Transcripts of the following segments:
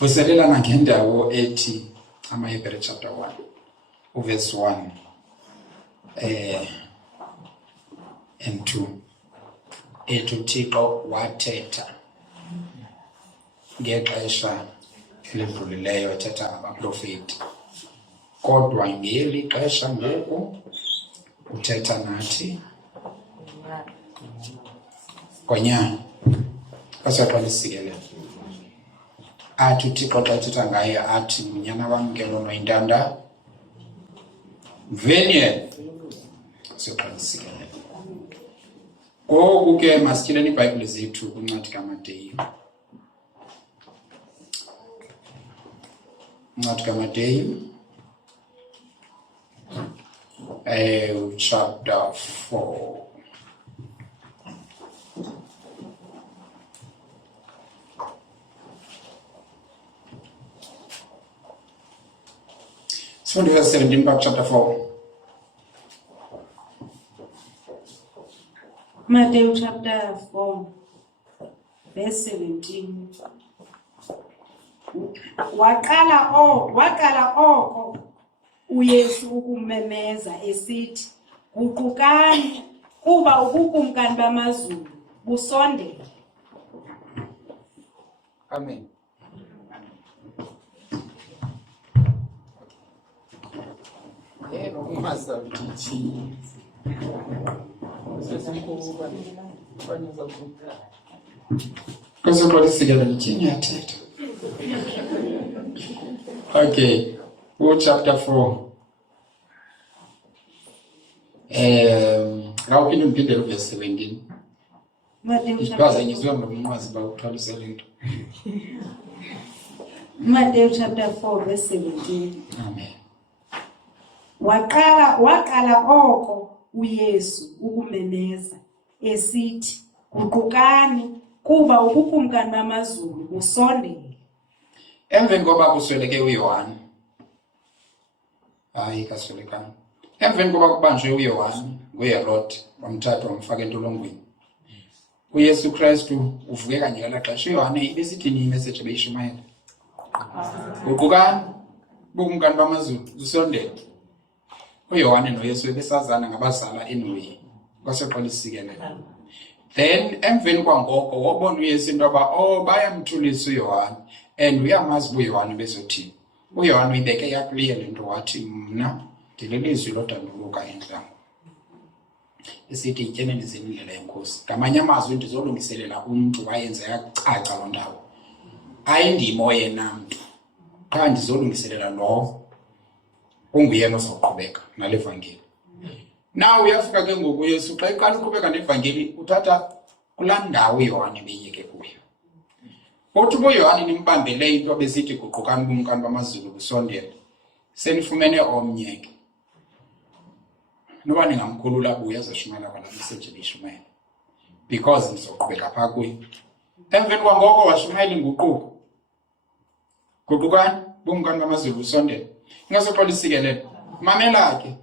vuselelana ngendawo ethi amaHebrew chapter 1 verse 1 and 2 ethi uThixo wathetha ngexesha elidlulileyo ethetha ngabaprofeti, kodwa ngeli xesha ngoku uthetha nathi ngonyana. Kasaqalisikelela athi uThixo xa ethetha ngaye athi, unyana wam ke lona intanda mveni. Kasaqalisikelela ngoku ke masityeleni iBhayibhile zethu kwincwadi kaMateyu. Incwadi kaMateyu chapter 4. Sifunda verse 17 back chapter 4. Matthew chapter 4 verse 17. Waqala oko uYesu ukumemeza esithi, guqukani kuba ubukumkani bamazulu busondele. Amen. Okay, chapter 4. Ngawuphinde umphindele verse 17. Matthew chapter 4 verse 17. Amen. Waqala oko uYesu ukumemeza esithi, guqukani kuba ubukumkani bamazulu busondele. Emveni koba kusweleke uYohane, kaswelekanga. Emveni koba kubanjwe uYohane nguHerode, wamthatha wamfaka entolongweni, uYesu Kristu uvuke kanye ngelaa xesha. uYohane ibisithini imessage ebeyishumayela? Guqukani ubukumkani bamazulu busondele. uYohane noYesu bebesazana ngabazala anyway. Kwaseqalisikelela. Then emveni kwangoko wabona uYesu into yoba bayamthulisa uYohane, and uyamazi uYohane bezothini. uYohane uyibeke yakliye le nto, wathi mna ndililizwi lodanduluka entlango esithi yityeleni zendlela yenkosi. Ngamanye amazwi ndizolungiselela umntu wayenze yacaca loo ndawo. Ayindimo yena mntu, qha ndizolungiselela lo unguyena ozawuqhubeka nale vangeli. Now uyafika ke ngoku uYesu xa eqala uqhubeka nevangeli uthatha kulaa ndawo uYohane beyeke kuyo. Uthi uYohane nimbambele into besithi guqukani ubukumkani bamazulu busondele, senifumene omnye ke. Noba ningamkhulula buya azashumayela kwala message ebeyishumayela, because nizoqhubeka phaa kuyo. Emveni kwangoko washumayela inguquko. Guqukani ubukumkani bamazulu busondele. Ingasoqalisikelela, mamela ke.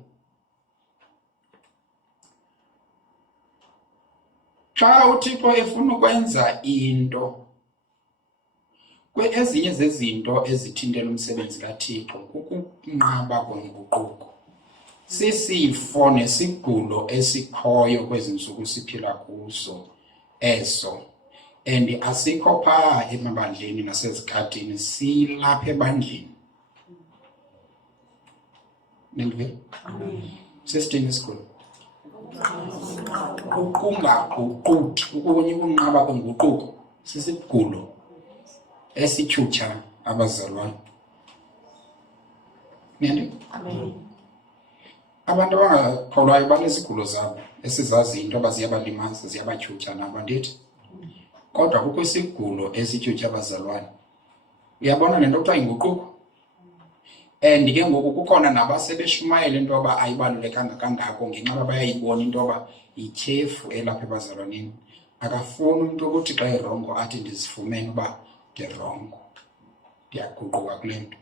Xa uThixo efuna ukwenza into, ezinye zezinto ezithintela umsebenzi kaThixo kukunqaba kwenguquko. Sisifo nesigulo esikhoyo kwezi ntsuku siphila kuzo eso, and asikho phaa emabandleni nasezikhathini, silapha ebandleni. Nendivile? Sisithini isigulo? Ukungaguquki, ukunqaba kwenguquko sisigulo esityhutyha abazalwane. Niyandi? Amen. Abantu abangakholwayo banezigulo zabo esizazi into abaziyabalimaza, ziyabatyhutyha nabo, andithi? Kodwa kukho isigulo esityhutyha abazalwane. Uyabona le nto kuthiwa inguquko? And ke ngoku kukhona nabasebeshumayela into yoba ayibalulekanga kangako ngenxa yoba bayayibona into yoba yityhefu elapha ebazalwaneni. Akafuni umntu ukuthi xa erongo athi ndizifumene uba ndirongo, ndiyaguquka kule nto.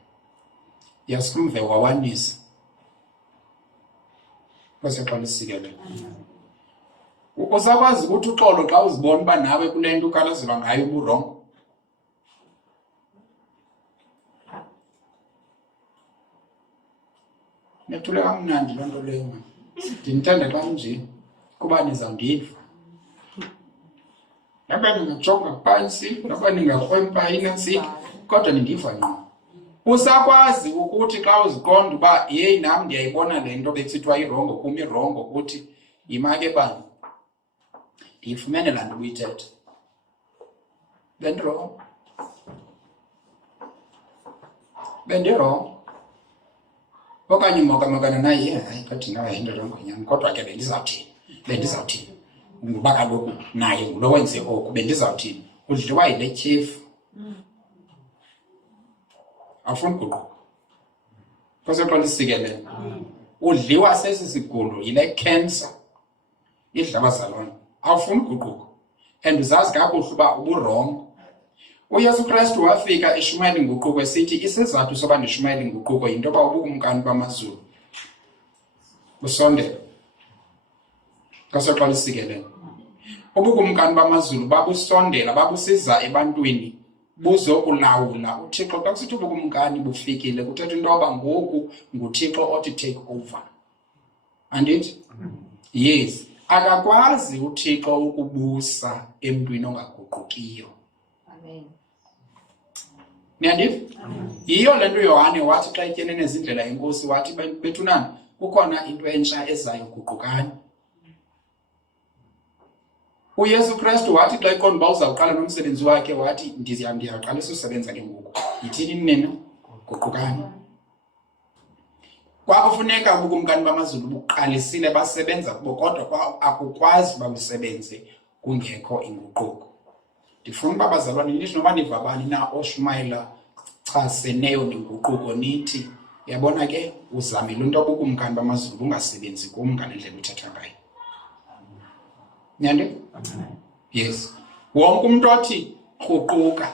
Yasimve wawanisa. Kwaseqalisikelela. Usakwazi ukuthi uxolo xa uzibona uba nawe kule nto ukhalazelwa ngayo uburongo? Nethule kamnandi loo nto leyo. Ndinithanda xa nje kuba nizawundiva. Noba ningajonga phansi, noba ningakrwempa inantsika, kodwa nindiva ngqo. Usakwazi ukuthi xa uziqonda uba yeyi nam ndiyayibona le nto bekusithiwa irongo kum irongo kuthi yimake bani. Ndiyifumene laa nto ubuyithetha. Bendirongo. Bendirongo. Okanye umokamakana naye, hayi kathi nawe into rongo nyam, kodwa ke bendizawuthini. Ngoba kaloku naye ngulo wenze oku, bendizawuthini. Udliwa yile tyhefu. Awufuni guquka. Kwaseqala isikelele. Udliwa sesi sigulo yile cancer. Idla abazalwane. Awufuni guquka. And uzazi kakuhle uba uburongo. uYesu Kristu wafika eshumayela inguquko esithi isizathu soba ndishumayela inguquko yinto yoba ubukumkani bamazulu busondele. Kwaseqala isikelele. Ubukumkani bamazulu babusondela, babusiza ebantwini buzokulawula. UThixo xa kusithi ubukumkani bufikile kuthetha into yoba ngoku nguThixo othi take over. Andithi? Yes. Akakwazi uThixo ukubusa emntwini ongaguqukiyo. Amen. Niyandiva? Yiyo le nto uYohane wathi xa etyene nezindlela yenkosi wathi bethunani kukhona into entsha ezayo guqukani. uYesu Kristu wathi xa eqonda uba uzawuqala nomsebenzi wakhe wathi ndiyaqalisa usebenza ke ngoku. Yithini nina? Guqukani. Kwakufuneka ubukumkani bamazulu buqalisile basebenza kubo, kodwa akukwazi uba busebenze kungekho inguquko. Ndifuna uba bazalwane nithi noba niva bani na oshumayela chaseneyo nenguquko nithi yabona ke uzamile into ubukumkani bamazulu bungasebenzi kum ngale ndlela uthetha ngayo. Nyande? Yes. Wonke umuntu othi guquka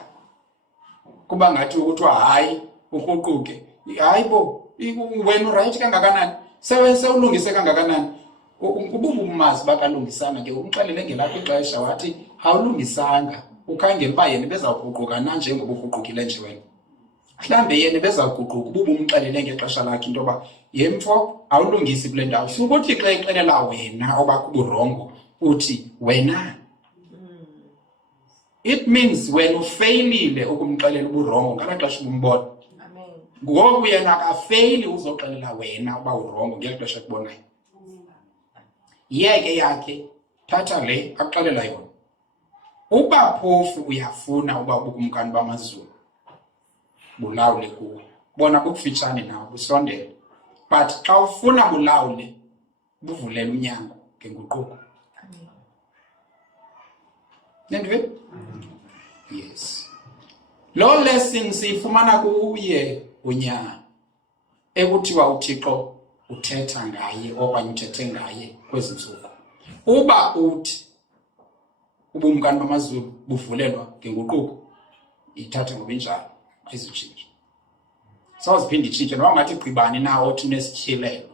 kuba ngathi ukuthiwa hayi uguquke. Hayi bo, wena uright kangakanani? Sewulungise kangakanani? Ububumazi bakalungisana ke umxelele ngelapha ixesha wathi awulungisanga. Ukhangela uba yena bezawuguquka na njengoba uguqukile nje wena. Mhlambe yena bezawuguquka ubumxelele ngexesha lakhe into yoba yemfo awulungisi kule ndawo. Sukuthi xa exelela wena oba kuburongo uthi wena. It means wena ufailile ukumxelela uburongo ngala xesha ubumbona. Amen. Ngoku yena akafeyili uzoxelela wena uba urongo ngeli xesha kubonayo. Yeke yakhe thatha le akuxelela yona. Uba phofu uyafuna uba ubukumkani bamazulu bulawule kuwo. Bona bukufitshane nawo busondele. But xa ufuna bulawule buvulela umnyango ngenguquko. Nendwe? Yes. Lo lesson siyifumana kuye unyana ekuthiwa uThixo uthetha ngaye okanye uthethe ngaye kwezi ntsuku. Uba uthi ubumkani bamazulu buvulelwa ngenguquko ithathe ngobenjalo ayizitshintshe. Sawuziphinda itshintshe noba ngathi gqibani na othi nesithyilelo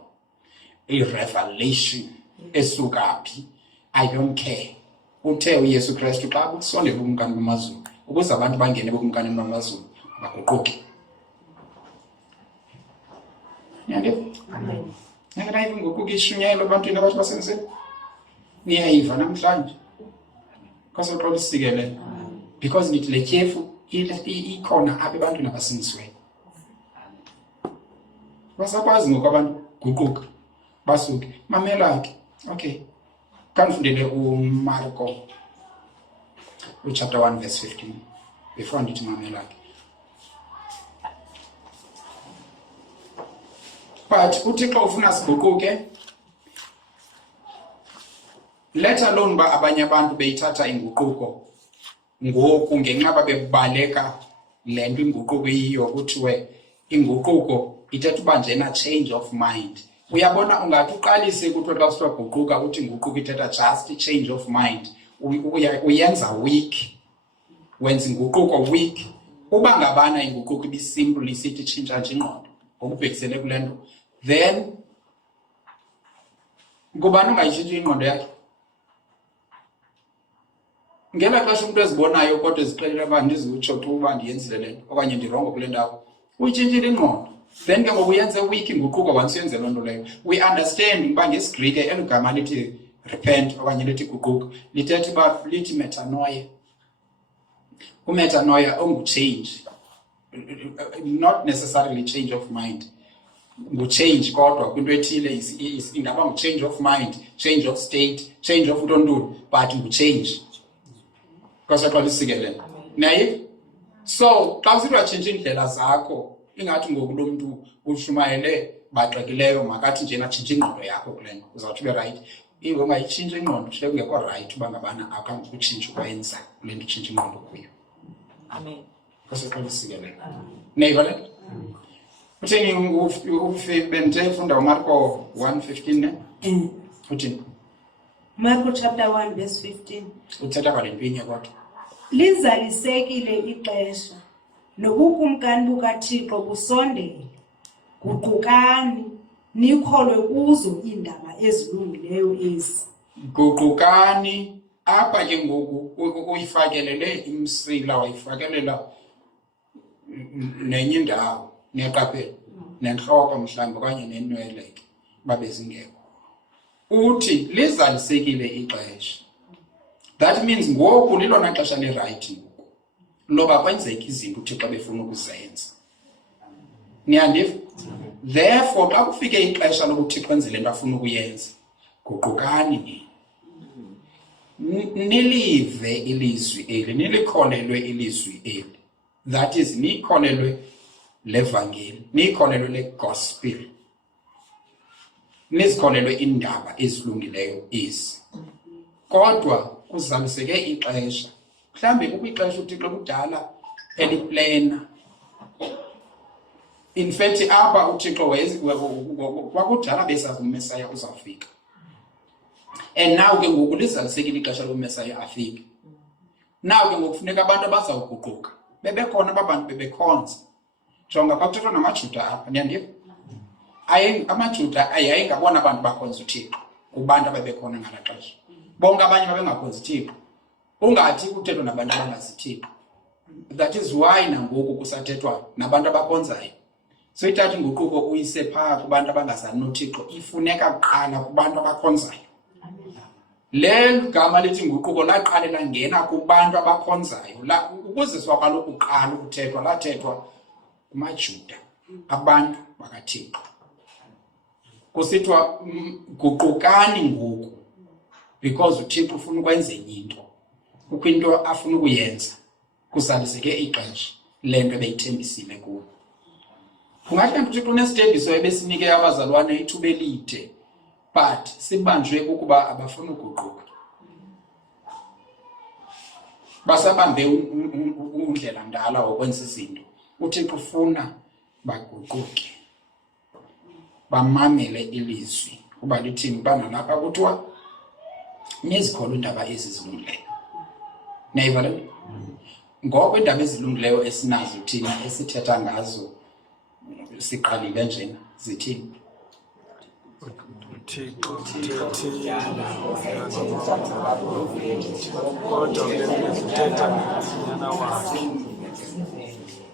i-revelation esuka phi, I don't care. Uthe uYesu Kristu xa busondela ubumkani bamazulu ukuze abantu bangene ebumkani bamazulu baguquke. Niyandiva? Amen. Nanganayiva inguquko ishunyayelo ebantwini abathi basenzeni? Niyayiva namhlanje? Kwaseqala isikelele. Because nithi le tyhefu ikhona apha ebantwini abasindisiweyo. Basakwazi ngoku abantu guquka basuke. Mamela ke. Okay. Kanifundele uMarko chapter 1 verse 15 before ndithi mamela ke. But uThixo ufuna siguquke, let alone ba abanye abantu beyithatha inguquko ngoku ngenxa babebaleka le nto inguquko iyiyo kuthiwe inguquko ithetha uba njena change of mind. Uyabona ungathi uqalise kuthiwa xa kusithiwa guquka uthi inguquko ithetha just change of mind. Uyenza weak, wenza inguquko weak. Uba ngabana inguquko ibisimple isithi tshintsha nje ingqondo ngokubhekisele kule nto, then ngubani ungayitshintshi ingqondo yakhe? Ngela xesha umuntu ezibonayo kodwa ezixelela uba ndizutsho tu uba ndiyenzile le nto okanye ndirongo kule ndawo uyitshintshile ingqondo. then ke ngoku uyenze week nguquka once uyenze loo nto leyo. We understand uba ngesiGrike eli gama lithi repent okanye lithi guquka lithetha uba lithi metanoia. Umetanoia unguchange, not necessarily change of mind, nguchange kodwa kwinto ethile ingaba ngu-change of mind, change of state, change of ntontoni, but nguchange. Kwasaqala isikelele naye. So xa usithi watshintsha iindlela zakho, ingathi ngoku lo mntu ushumayele baxekileyo makathi nje natshintsha ingqondo yakho kule nto, uzawuthi ube rayithi. Iwe ungayitshintsha ingqondo hle kungekho rayithi uba ngabana akangukutshintsha ukwenza kule nto utshintsha ingqondo kuyo. Amen. Kwasaqala isikelele neighbor le uthini bente funda uMarko 1:15 ne uthini Marko chapter 1 verse 15. uthetha kwalempini kodwa Lizalisekile ixesha nobukumkani bukaThixo busondele. Guqukani nikholwe kuzo iindaba ezilungileyo ezi. guqukani. Apha ke ngoku uyifakelele imsila, wayifakelela nenye indawo neqaphela nenhloko mhlawumbi okanye nenwele ke babe zingekho. Uthi lizalisekile ixesha. That means ngoku lilona xesha lerayithi ngoku loba kwenzeka izinto uThixo befuna ukuzenza. Niyandiva? Therefore xa kufike ixesha lokuba uThixo enze le nto afuna ukuyenza, guqukani nilive ilizwi eli, nilikholelwe ilizwi eli. That is, nikholelwe levangeli, nikholelwe le-gospel, nizikholelwe iindaba ezilungileyo ezi. Kodwa kuzaliseke ixesha, mhlawumbi kukho ixesha uThixo kudala eliplena. In fact apha uThixo kwakudala besazi uMesaya uzawufika. And now ke ngoku lizalisekile ixesha loMesaya afike. Now ke ngoku kufuneka abantu abazawuguquka. Bebekhona abantu bebekhonza. Jonga xa kuthethwa namaJuda apha, niyandiva? AmaJuda ayayingabona abantu bakhonza uThixo kubantu ababekhona ngalaa xesha. Bonke abanye babengakhonza uThixo. Ungathi kuthethwa nabantu abangazithixo. That is why nangoku kusathethwa nabantu abakhonzayo. So ithatha inguquko uyise phaa kubantu abangazani noThixo, ifuneka kuqala kubantu abakhonzayo. Le gama lithi nguquko laqale langena kubantu abakhonzayo. Ukuze siwakaloku uqala ukuthethwa lathethwa kumaJuda, abantu bakaThixo. Kusithiwa guqukani ngoku because uThixo ufuna ukwenza enye into. Kukho into afuna ukuyenza. Kuzaliseke ixesha le nto beyithembisile kuwo. Kungathi kanti uThixo unesithembiso ebesinike abazalwane ithuba elide, but sibanjwe kukuba abafuna ukuguquka. Basabambe undlela ndala wokwenza izinto. uThixo ufuna baguquke, bamamele ilizwi kuba lithini bana lapha kuthiwa nizikholwa iindaba ezilungileyo. Neighbor, ngoku iindaba ezilungileyo esinazo thina esithetha ngazo siqalile njena zithini?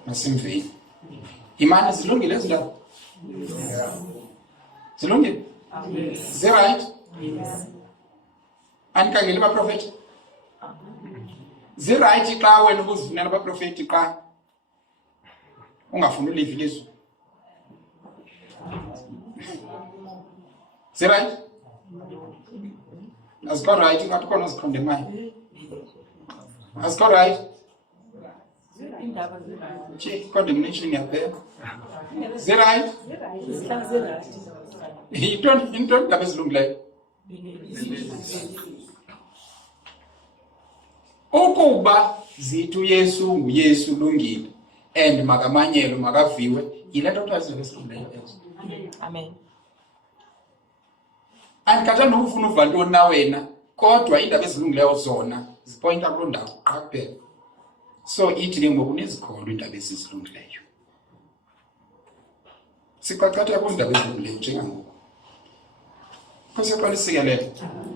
Masimveni. Imani zilungile ezi ndaba? Zilungile? Zirayithi? Anikhangeli abaprofethi? Zirayithi xa wena ubuzifunela abaprofethi xa ungafuni uliva ilizwi? Zirayithi? Azikho rayithi, ingathi khona zikhondemayo. Azikho rayithi? Condemnation yaphela. Zirayithi? Into indaba ezilungileyo. Ukuba zithi uYesu nguYesu ulungile and makamanyelwe makaviwe, yile nto kuthiwa izinto ezilungileyo ezo. Amen. Andikhathanda ukufuna uva ntoni na wena, kodwa iindaba ezilungileyo zona zipointa kuloo ndawo qha kuphela. So ithi ke ngoku nizikholwa iindaba ezilungileyo. Siqaqatha kwiindaba ezilungileyo njengangoku. Kuseqala isikelelo.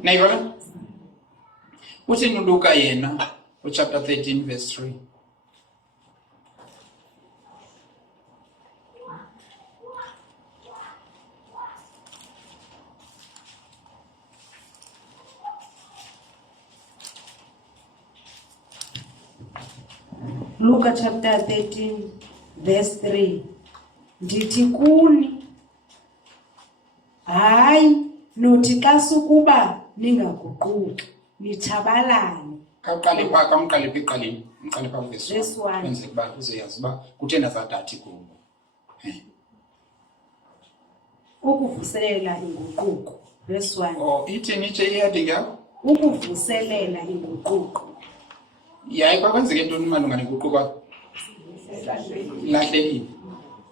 Nayibona? Uthini uLuka yena chapter 13 verse 3. Luka chapter 13 verse 3. Ndithi kuni, hayi nothi xa sukuba ningaguquki nithabalane. Kamqale eqaleni, mqale phaa Verse verse 1. 1. Kwenzeke uba uzoyazi uba kuthena zadathi kubo. Ukuvuselela inguquko. Verse 1. Oh, ithini iyadinga yakho? Ukuvuselela inguquko. Yayi kwakwenzeke ntoni malunga nenguquko? Lahlekile.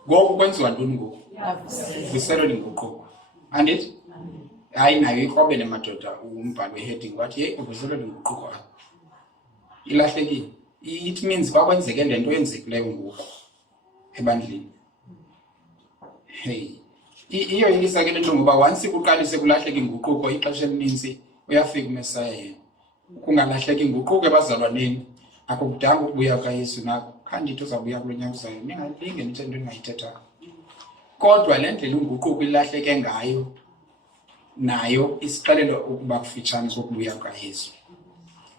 Ngoku kwenziwa ntoni ngoku? Vuselela inguquko. Andithi? Hayi nayo ikrobele madoda umbhalo weheading wathi hey uvuselela inguquko apha. Ilahlekile. It means kwakwenzeke le nto yenzekileyo ngoku ebandleni. Hey. Iyo yilisa ke lento ngoba once kuqalise kulahleka inguquko ixesha elininzi uyafika uMesaya yena. Kungalahleka inguquko ebazalwaneni akukudanga ukubuya kaYesu nako khandithi uzabuya kulonyaka uzayo ningalinge nithe into engayithetha. Kodwa le ndlela inguquko ilahleke ngayo nayo isixelela ukuba kufitshane sokubuya kaYesu.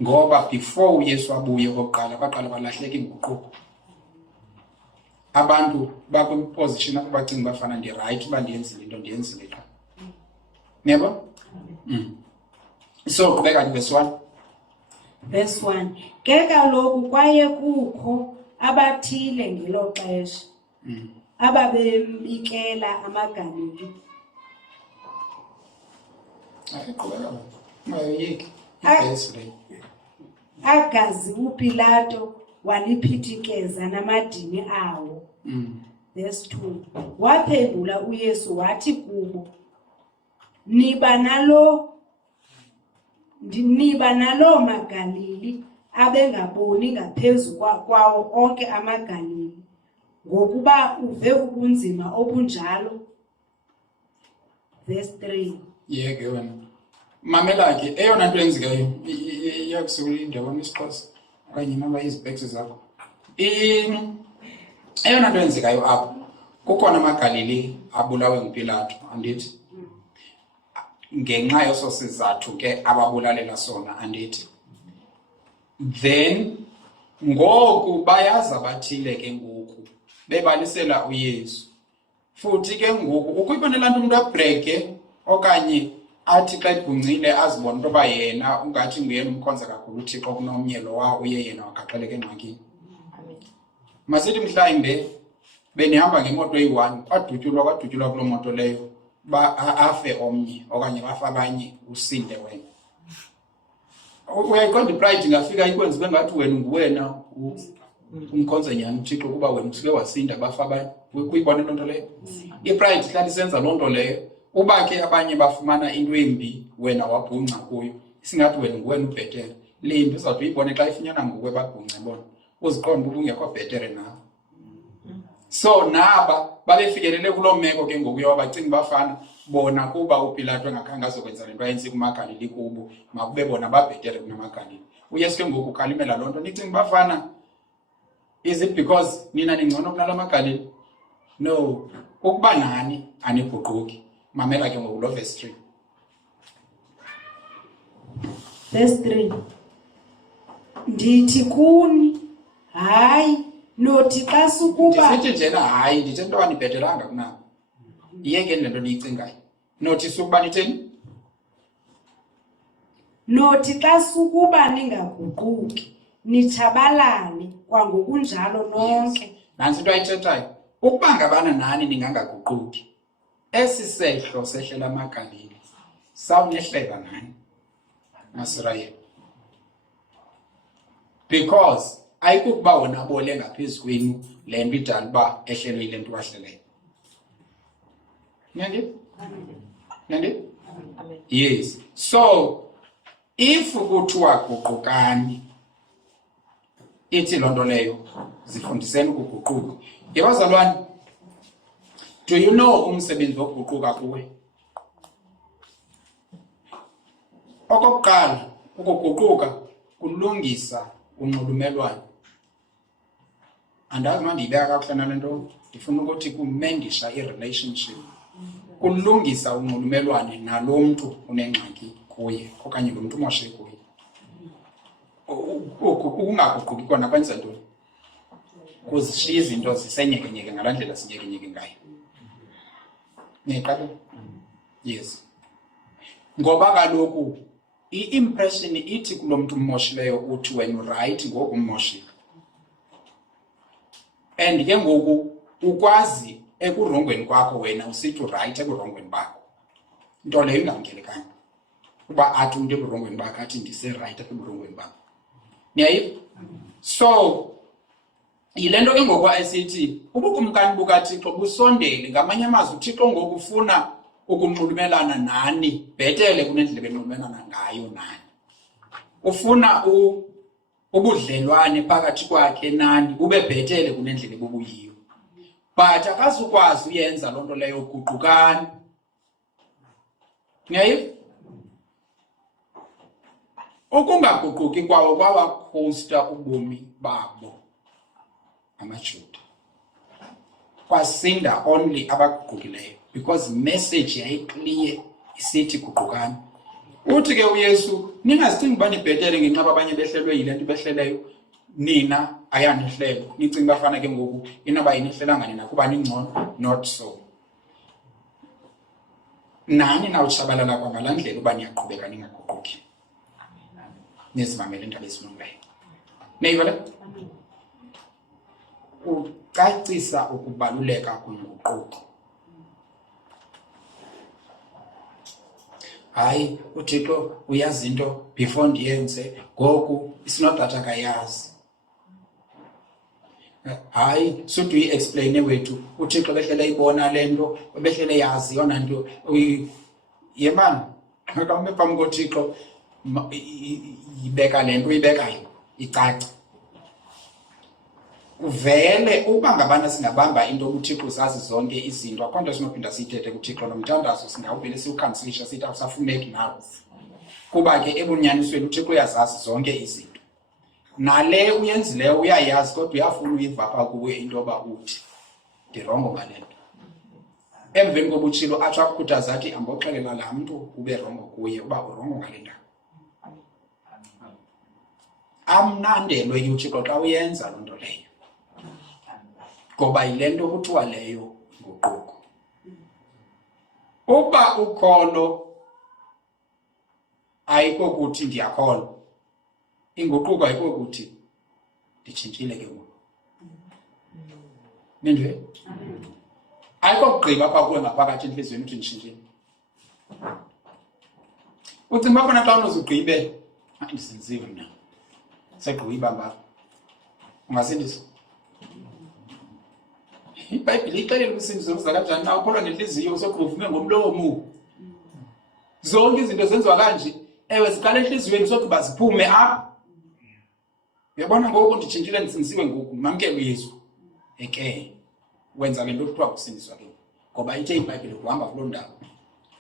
Ngoba before uYesu abuye okokuqala kwaqala balahleka inguquko. Abantu bakwiposition apho bacinga bafana ndi-right uba ndiyenzile into ndiyenzile qha. Niyabo? So qhubeka verse 1. Verse 1. Ke kaloku kwaye kukho abathile ngelo xesha ababembikela amaGalili. Qhubeka. Mayiki. Verse 3. Agazi uPilato waliphithikeza namadini awo. Verse 2. Waphendula uYesu wathi kubo, niba nalo maGalili abengaboni ngaphezu kwawo onke amaGalili, ngokuba uve ubunzima obunjalo. Verse 3. Yeke wena. Mamela ke eyona nto yenzikayo iyakusula indaba nesixhosa okanye noma izibhekisi zakho. Eyona nto yenzekayo apho kukhona amaGalili abulawe nguPilato andithi. Ngenxa yoso sizathu ke ababulalela sona andithi. Then ngoku bayaza bathile ke ngoku bebalisela uYesu. Futhi ke ngoku ukuyibonela umuntu abreke okanye athi xa ibhuncile azibona into yoba yena ungathi nguyena umkhonza kakhulu uThixo kunomnye lo uye yena wagaxeleka engxakini. Masithi mhlawumbe benihamba ngemoto eyi-1 kwadutyulwa kuloo moto leyo afe omnye okanye bafe abanye usinde wena. Uyayiqonda ipride ingafika ikwenza ube ngathi wena nguwena umkhonza nyani uThixo kuba wena usuke wasinda bafe abanye. Kuyibona loo nto leyo? Ipride ihlala isenza loo nto leyo. Uba ke abanye bafumana into embi wena wabhunca kuyo singathi wena nguwena ubhetere. Limbi uzawuthi uyibone xa ifunyana nguwe babhunce bona uziqonda uba ungekho bhetere nawe. So naba babefikelele kuloo meko ke ngoku yoba bacinga bafana bona kuba uPilato engakhange azokwenza le nto ayenze kumaGalili kubo makube bona babhetere kunamaGalili. uYesu ke ngoku ukalimela loo nto nicinga bafana is it because nina ningcono kunala maGalili? No, ukuba nani aniguquki. Mamela ke ngoku lo verse 3. Verse 3. Ndithi kuni, hayi nothi xa sukuba. Ndisithi njena hayi ndithe into abanibhetelanga kunabo. Yeke le nto niyicingayo. Nothi sukuba nitheni? Nothi xa sukuba ningaguquki nithabalane kwangokunjalo nonke. Nansi into ayithethayo. Ukuba ngabana nani ningangaguquki. Esi sehlo sehlela amaGalili sawunehlela nani Nasirayeli. Because ayikukuba wona bole ngaphezu kwenu le nto idala uba ehlelwe ile nto wahleleyo. Nandi? Amen. Yes. So if kuthiwa guqukani ithi loo nto leyo zifundiseni ukuguquka. Yebazalwane, do you know umsebenzi wokuguquka kuwe? Okokuqala, ukuguquka kulungisa unxulumelwano. Andazi uma ndiyibeka kakuhle nale nto, ndifuna ukuthi kumendisha i-relationship. Kulungisa unxulumelwano nalo mntu unengxaki kuye okanye lo mntu umoshe kuye. Ukungaguquki kona kwenza ntoni? kuzishiya izinto zisenyekenyeke ngalaa ndlela sinyekenyeke ngayo. Niyaqaphela? Yes. Ngoba kaloku i-impression ithi kulo mntu ummoshileyo uthi wena urayithi ngoku ummoshile. And ke ngoku ukwazi ekurongweni kwakho wena usithi urayithi ekurongweni bakho. Nto leyo ingamkelekanga. Kuba athi umntu eburongweni bakhe athi ndiserayithi eburongweni bakho. Niyayiva? So yile nto ke ngoku esithi ubukumkani bukaThixo busondele. Ngamanye amazwi uThixo ngoku ufuna ukunxulumelana nani bhetele kunendlela benxulumelana ngayo nani. Ufuna ubudlelwane phakathi kwakhe nani bube bhetele kunendlela bobuyiyo. But akazukwazi uyenza loo nto leyo guqukani. Niyayiva? Ukungaguquki kwawo kwawakhosta ubomi babo amaJuda. Kwasinda only abaguqukileyo because message yayiclear isithi guqukani. Uthi ke uYesu ningazicingi uba nibhetele ngenxa abanye behlelwe yile nto behleleyo nina ayanihlelo. Nicinga bafana ke ngoku inoba yinihlelanga nina kuba ningcono. Not so. Nani nawutshabalala kwangalaa ndlela uba niyaqhubeka ningaguquki. Nizimamele iindaba ezilungileyo. Niyiva le? Ucacisa ukubaluleka kwenguquko. Hayi uThixo uyazi into before ndiyenze ngoku isinodata akayazi. Hayi suthi uyi-explaine wethu uThixo behlele ibona le nto behlele yazi yona nto yemani akame phambi koThixo ibeka le nto uyibekayo icaca. Uvele uba ngabana singabamba into uThixo zazi zonke izinto akho nto sinophinda siyithethe kuThixo nomthandazo singawuvele siwukhansilisha sithi awusafuneki nawo. Kuba ke ebunyanisweni uThixo uyazazi zonke izinto. Nale uyenzileyo uyayazi kodwa uyafuna uyiva apha kuwe into yoba uthi ndirongo ngale nto. Emveni kobutshilo atsho akukhuthaza athi amboxelela laa mntu ube rongo kuye uba urongo ngale nto. Amnandelwe ke uThixo xa uyenza loo nto leyo. Ngoba yile nto kuthiwa leyo nguquko. Uba ukholo ayiko kuthi ndiyakholwa. Inguquko ayiko kuthi nditshintshile ke ngoku. Nindwe? Ayiko kugqiba apha kuwe ngaphakathi entliziyweni uthi nditshintshile. Ucinga uba fana xa unozugqibe ndisinziwe mna. Segqiba ngapha. Ungasindiswa? iBhayibhile ixelele ukusindiso kuza kanjani na ukholwa ngenhliziyo usogquvume ngomlomo. Zonke izinto zenziwa kanje ewe ziqala enhliziyweni sogqiba ziphume apha. Uyabona ngoku nditshintshile ndisinisiwe ngoku mamkele uYesu. Eke wenza le nto kuthiwa kusindiswa ke. Ngoba ithe iBhayibhile kuhamba kuloo ndawo.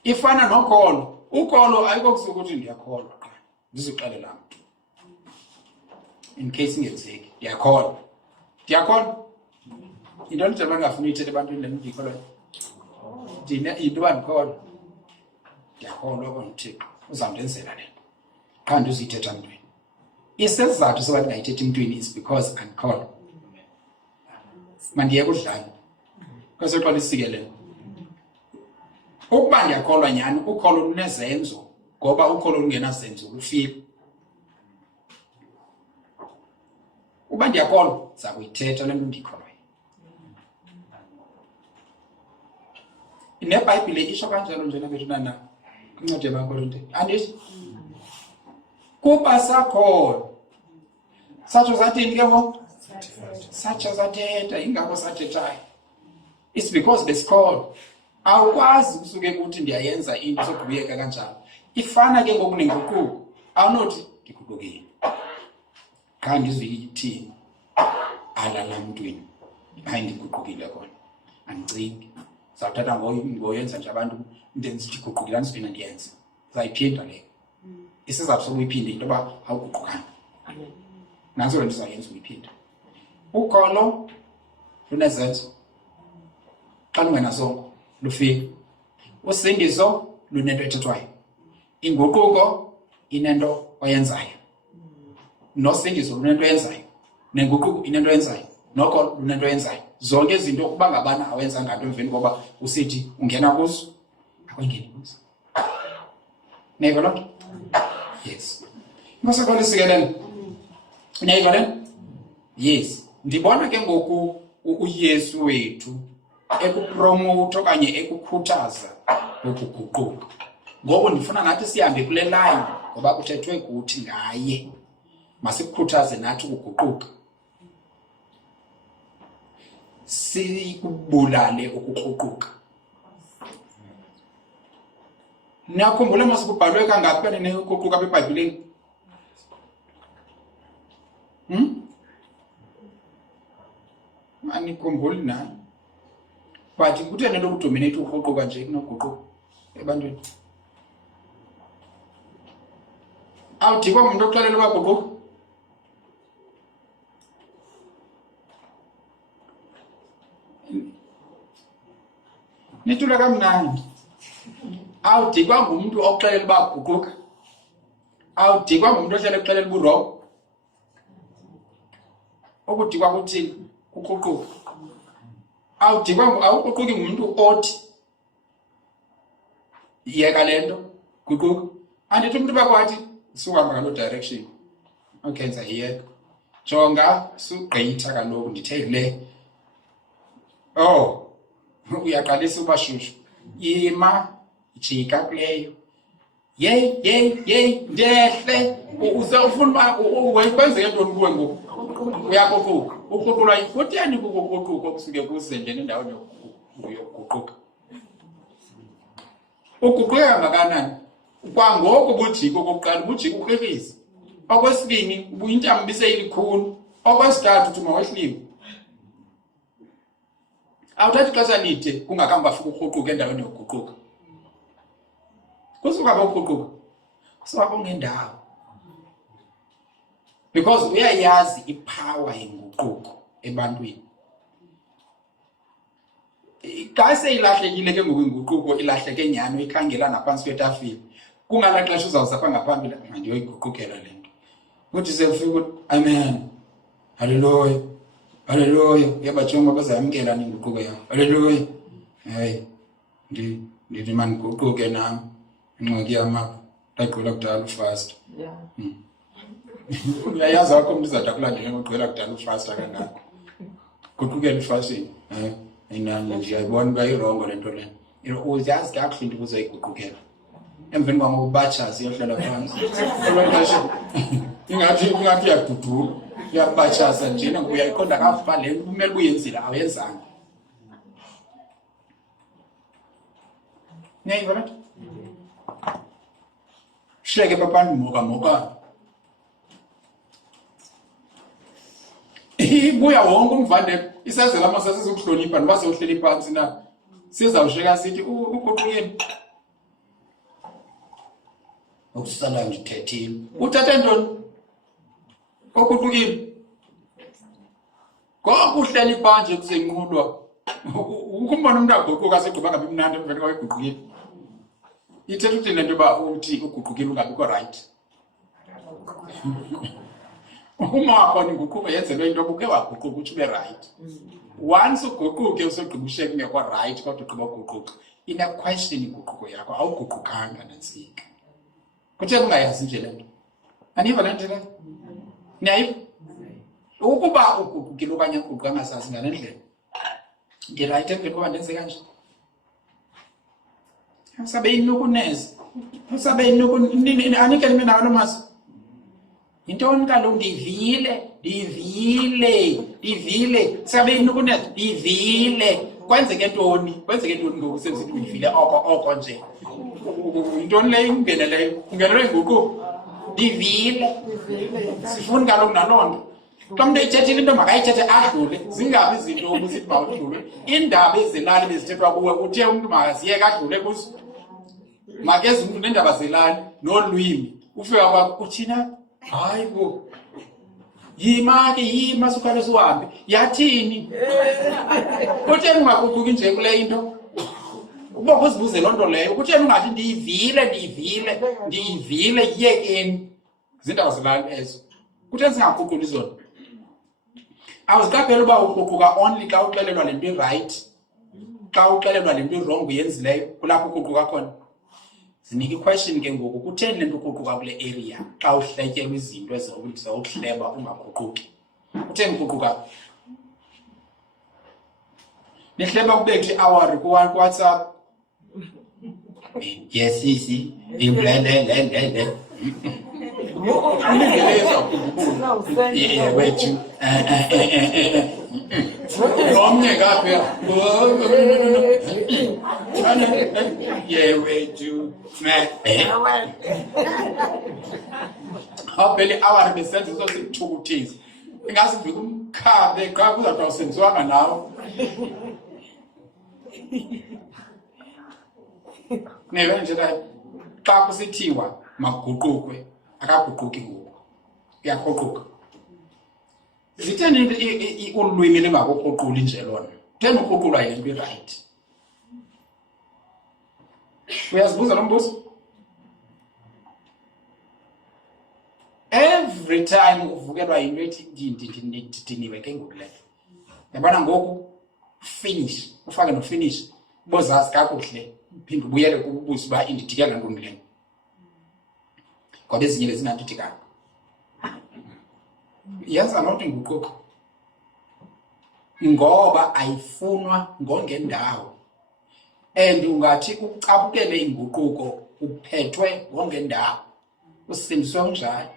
Ifana nokholo. Ukholo ayiko kusuka ukuthi ndiyakholwa qha. Ndizixelela mntu. In case ingenzeki ndiyakholwa. Ndiyakholwa. Into nje bangafuni ithethe ebantwini le ndikholwa. Ndine into bandikholwa. Ndiyakholwa konke uzawundenzela le. Qha ndizithetha mntwini. Isizathu sokuba ndingayithethi mntwini is because andikholwa. Mandiyeke udlala. Kwase xa lisikele. Ukuba ndiyakholwa nyani ukholo lunezenzo ngoba ukholo lungenazenzo lufile. Uba ndiyakholwa za kuyithetha le nto ndikholwayo. NeBhayibhile isho kanjalo njena bethuna na kwincwadi yabaKorinte. Andithi kuba sakholwa satsho zathini ke ngoku? Satsho zathetha ingakho sathethayo. It's because besikholwa. Awukwazi usuke ukuthi ndiyayenza into sokubuyeka kanjalo. Ifana ke ngoku nenguquko. Awunothi ndiguqukile. Qha ngizuyithini alala mntwini. Hayi ndiguqukile khona. Andicingi. Zawuthatha ngoyenza nje abantu ndenza ndiguqukile andisifina ndiyenze. Zayiphinda leyo. Isizathu sokuyiphinde into yoba awuguqukanga. Amen. Nanso le nto zayenza uyiphinda. Ukholo lunezenzo. Xa lungenazongo lufile. Usindiso lunento ethethwayo. Inguquko inento oyenzayo. Nosindiso lunento oyenzayo. Nenguquko inento oyenzayo. noko unento yenzayo zonke izinto kuba ngabana awenza ngato emveni koba usithi ungena kuzo akwengeni kuzo. Neighbor Lord? Yes. Masakholisikeleni. Neighbor Lord? Yes. Ndibona ke ngoku uYesu wethu ekupromote okanye ekukhuthaza ukuguquka. Ngoku ndifuna ngathi sihambe kule line ngoba kuthethwe kuthi ngaye. Masikukhuthaze nathi ukuguquka. Sikubulale ukuguquka. Niyakhumbula masikubhalwe kangaphi neyokuguquka eBhayibhelini? Anikhumbuli nani? But kutheni lo kudominate ukuguquka nje kunoguquka ebantwini? Awudikwa umuntu oxelela uba guquka? Nithula kamnandi. Awudikwa ngumuntu oxelela uba guquka? Awudikwa ngumuntu ohlala exelela uba wrong? Ukudikwa kuthini? Ukuguquka. Awuguquki ngumuntu othi yeka lento guquka. Andithi umuntu bakwathi suhamba ngalo direction. Okwenza yeka. Jonga sugqitha kaloku ndithe le. Oh. Uyaqalisa uba shushu. Yima jika kuleyo. Yey ndehle. Uzawufuna ukwenzeka into kuwe ngoku. Uyaguquka. Uguqulwa yikutheni ukuguquka okusuke kusendeni endaweni yokuguquka. Uguquka ngakanani? Kwangoku bujika okokuqala bujika ukrikisa. Okwesibini ubuyintamo biseyilikhulu. Okwesithathu uthi mawehliwe. Awuthathi ixesha lide kungakamba fika ukuguquka endaweni yokuguquka. Kusuka ukuguquka. Kusuka kungendawo. Because uyayazi ipower yenguquko ebantwini. Xa seyilahlekile ke ngokwinguquko ilahleke nyano ikhangela ngaphansi kwetafile. Kungala xesha uzawuza pha ngaphambili mandiyoyiguqukela le nto. Uthi sefika ukuthi amen. Hallelujah. Hallelujah. Uyabajonga bazayamkela ninguquko yakho. Hallelujah. Hey. Ndithi maniguquke nami. Ingxaki yamapha. Ndagqila kudala ufast. Yeah. Uyayazi wakho umuntu uzadakulandela ngogqila kudala ufast kangaka. Guqukela ifasting. Inani nje ayibona bayirongo lento le. Uyazi kakuhle into uzoyiguqukela. Emveni kwamo ubachazi yohlala phansi. Olwexesha ingathi yadudula. Uyabachaza njena uyayiqonda kafa le kumele uyenzile awuyenzanga. Neighbor? Sheke papa moka. Ibuya wonke umvande isazela amasasi sizokuhlonipha nibase uhleli phansi na. Sizawusheka sithi uguqukeni. Ukusala ngithethile. Uthatha ntoni? Okuqukile. Ngokuhleli phansi kusenqulwa. Ukumbona umuntu aguquka segqiba ngabe mnandi emveni kwayeguqukile. Ithetha ukuthi lento ba uthi uguqukile ungabikho right. Uma khona inguquko yenzelwe into obuke waguquka ukuthi ube right. Once uguquke usogqiba usheke ngekho right kodwa ugqiba uguquka. Ina question inguquko yakho awuguqukanga nansika. Kuthe ungayazi nje lento. Aniva lento le? Niyayiva? Ukuba uguqukile okanye uguquka ngasazi ngalendlela. Ndi right emveni koba ndenze kanje. Sabe inokuneza. Sabe inokuni anike mina nawo nomasi. Intoni kaloku ndivile sabe inokuneza ndivile kwenzeke ntoni ngoku senzithi uyivile oko nje intoni le ungenele ngoku ndivile sifuni kaloku nalonto xa umuntu ethethile into makayithethe adlule zingabi izinto obusithi mawudlule indaba ezelali bezithethwa kuwe uthe umuntu makaziyeke adlule kuzo makeze umuntu nendaba zelali nolwimi ufika kwakho uthina hayi bo yima sukale sihambe yathini kutheni ungaguquki nje kule into uba kuzibuze loo nto leyo kutheni ungathi ndiyivile yiyekeni zindaba zelali ezo kutheni singaguquli zona awuziqaphela uba uququka only xa uxelelwa le nto i-right, xa uxelelwa le nto i-wrong uyenzileyo kulapho uququka khona. Zinika i-question ke ngoku, kutheni le nto uququka kule area xa uhletyelwa izinto ezizawuhleba ungaququki? Kutheni uququka? Nihleba kubekho i-hour kuWhatsApp. Yes, sisi. Le. Yeah, wethu. Nomnye kapha. Yeah, wethu. Awupheli hour besenza izo sithukuthisi. Ingazi uvika umkhabe xa kuzawuthi awusenziwanga nawe. Nebe nje xa kusithiwa makuguqukwe akaguquki ngoku. Uyaguquka. Zitheni ulwimi lingakuguquli nje lona? Kutheni uguqulwa yile nto i-right? Uyazibuza lo mbuzo? Every time uvukelwa yinto ethi ndidiniwe ke ngoku le. Yabona ngoku finish, ufake no finish. Bozazi kakuhle uphinde ubuyele kububuza uba indidikela ntoni le. Ngoba ezinye lezingadidikanga. Yenza nothi nguquko. Ngoba ayifunwa ngongendawo. And ungathi ucapukele inguquko uphethwe ngongendawo. Usindiswe unjani?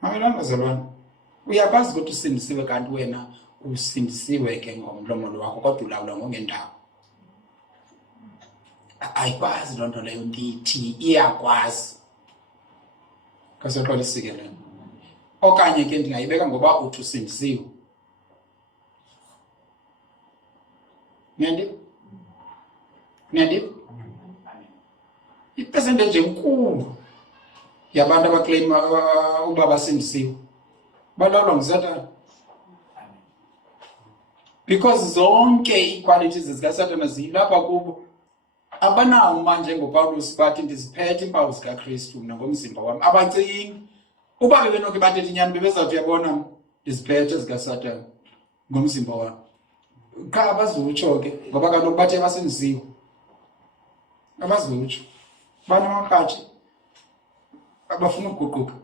Mamelana bazalwane. Uyakwazi ukuthi usindisiwe kanti wena usindisiwe ke ngomlomo wakho kodwa ulawula ngongendawo. Ayikwazi loo nto leyo ndithi iyakwazi. Kasoxola isikelelo. Okanye ke ndingayibeka ngoba uthi usindisiwe. Niyandi? I-percentage enkulu yabantu abaclaim uba basindisiwe balawulwa nguSathane. Because zonke ii-qualities zikaSathane zilapha kubo. Abanawo manje ngoPawulos bathi ndiziphethe iimpawu zikaKristu mna ngomzimba wami. Abacingi uba bebenoke bathetha inyani bebezawuthi uyabona ndiziphethe zikaSathane ngomzimba wami. Qha abazutsho ke ngoba kaloku bathe basindisiwe. Abazutsho. Banamaqhaji abafuna ukuguquka.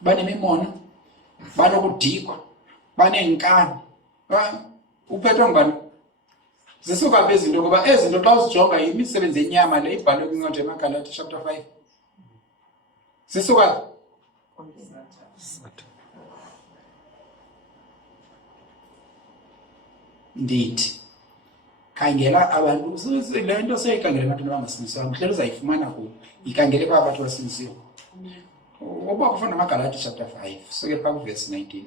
Banemimono, banokudikwa, baneenkani. Uphethwe ngubani? Zisuka bezinto ngoba ezinto xa uzijonga imisebenzi yenyama le ibhalwe kwincwadi yaMagalatia chapter 5. Zisuka ndithi khangela abantu le nto seyikhangela abantu abangasindiswanga mhlawumbe uzayifumana kubo ikhangele kwa abantu abasindisiwe. Uba kufunda amaGalatia chapter 5 suke phaa kuverse 19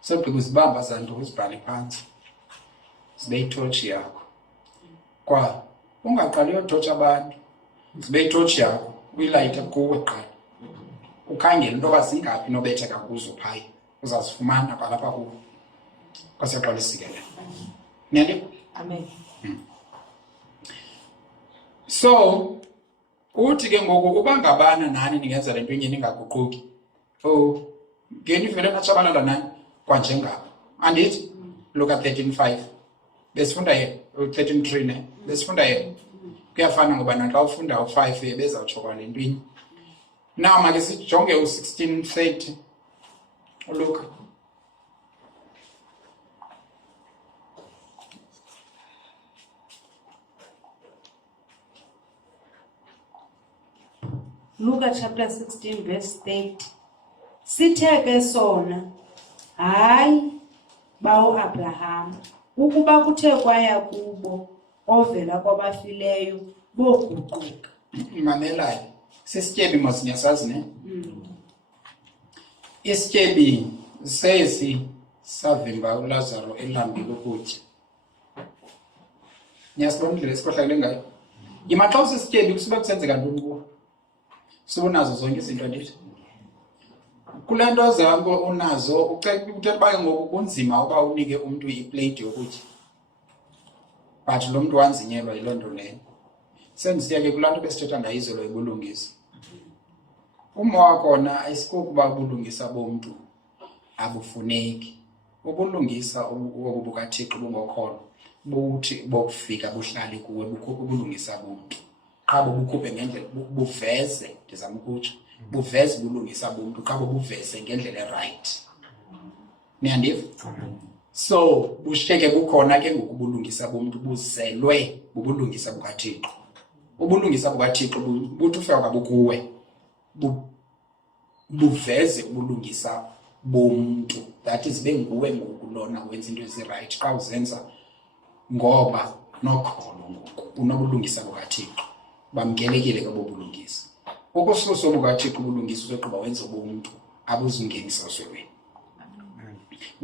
sogqiba uzibamba zanto uzibhale phansi zibe yithotshi yakho kwa ungaqali uyothotsha abantu zibe yithotshi yakho uyilayite kuwe qala ukhangele into yoba zingaphi nobetheka kuzo phaya uzazifumana kwalapha kuwo kwaseqala isikelelo. Niyandi? Amen. So uthi ke ngoku uba ngabana nani ningenza le nto inye ningaguquki. Ngeni vele natshabalala nani kwanjengapha. Andithi Luka 13:5 besifunda yena 13:3 ne besifunda yena kuyafana ngoba naxa ufunda u5 bezawutsho kwale nto inye. Now make sijonge u16:30 uLuka. Luka chapter 16 verse 30. Sithe ke sona, hayi bawo Abraham, ukuba kuthe kwaya kubo ovela kwabafileyo boguquka. Mamelayo sisityebi masinyasazi ne isityebi sesi savimba uLazaro elambile ukutya. Niyasibona indlela esikhohlakele ngayo. Imaxa usisityebi kusuba kusenzeka ntoni kuwo? Sunazo zonke izinto ndithi. Kule nto zakho unazo uthetha uba ngoku kunzima uba unike umntu iplate yokutya. But lo mntu wanzinyelwa yiloo nto leyo. Sendisiya ke kulaa nto besithetha ngayizolo ibulungisa. Umo wakhona ayisikukuba ubulungisa bomntu. abufuneki. Ubulungisa obu bukaThixo bungokholo buthi bokufika buhlale kuwe ubulungisa bomntu. Qha bukhuphe ngendlela buveze, ndizama ukutsho, buveze ubulungisa bomntu qha buveze ngendlela right. Niyandiva? So bushiyeke bukhona ke ngokubulungisa bomntu buzelwe bubulungisa bukaThixo. Ubulungisa bukaThixo buthi ufika kwabukuwe buveze ubulungisa bomntu, that is benguwe ngokulona wenza into ezirayithi xa uzenza ngoba nokholo ngoku unobulungisa bukaThixo. Bamkelekile ke bobulungisa. Ukususa obukaThixo ubulungisa usogqiba wenza ubuntu abuzungenisa oswelweni.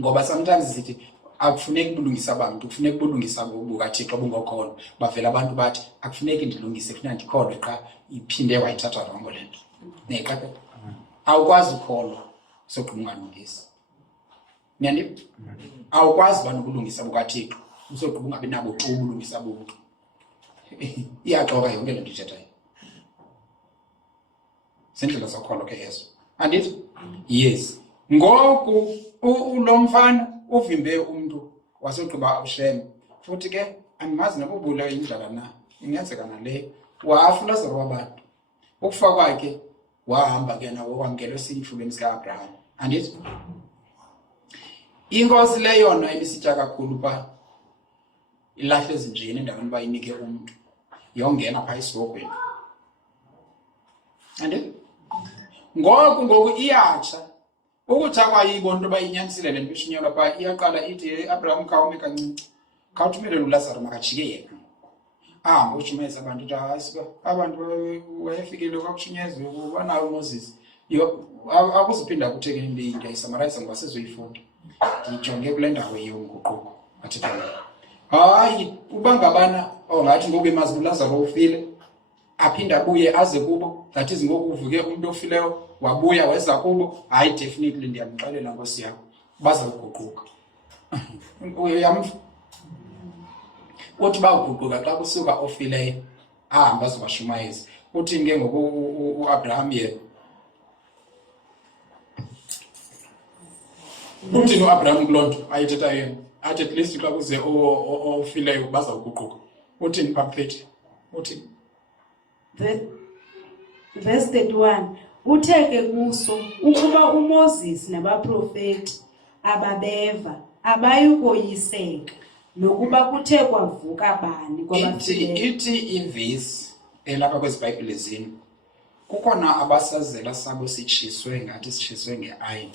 Ngoba sometimes sithi akufuneki ubulungisa abantu, kufuneka ubulungisa bukaThixo bungokholo. Bavela abantu bathi akufuneki ndilungise, kufuneka ndikholwe qha iphinde wayithatha rongo le nto. Neqaphe. Awukwazi ukholwa usogqiba ungalungisi. Niyandiva? Awukwazi uba nobulungisa bukaThixo usogqiba ungabi nabo tu ubulungisa bomntu. Iyaxoka yonke le nto ithethayo. Sendlela zokholo ke yeso. Andithi? Yes. Ngoku lo mfana uvimbe umuntu wasogqiba uShem. Futhi ke andimazi nobubula indlela na. Ingenzeka nale. Wafa uLazaro wabantu. Ukufa kwakhe wahamba ke nawo kwamkelwe esifubeni sikaAbraham. Andithi? Inkosi le yona ibisitya kakhulu pha ilahle ezinjeni endaweni bayinike umuntu. Yongena pha isibhokweni. Andithi? Ngoku iyatsha. Ukuthi akwayibona into bayinyanisile le nto ishunyelwa pha iyaqala ithi Abraham khawume kancinci. Khawuthumele uLazaro makajike yena. Ahambe ushumeza abantu ukuthi ayisiba abantu wayefikile kwakushunyezwe ubanayo uMoses. Akuziphinda kutheke into into ayisummarize ngoba sizoyifunda. Ndijonge kule ndawo yonguquko athetha ngayo. Hayi uba ngabana ongathi ngoku emazi uLazaro ufile aphinda abuye aze kubo, that is ngoku uvuke umuntu ofileyo wabuya weza kubo, hayi definitely ndiyamxelela Nkosi yakho baza kuguquka. Uyamva? Uthi baguquka xa kusuka ofileyo ahamba azobashumayeza. Uthi ke ngoku uAbraham yena uthi noAbraham kulonto ayithetha yena athi at least xa kuze ofileyo baza kuguquka. Uthini baphethe? Uthi verse 31 utheke kuso ukuba uMoses nabaprofeti ababeva abayukoyiseka nokuba kuthe kwavuka bani kwabafileyo. Ithi ivesi elapha kwezi Bhayibhile zini kukhona abasazela sabo sitshiswe ngathi sitshiswe ngeayini.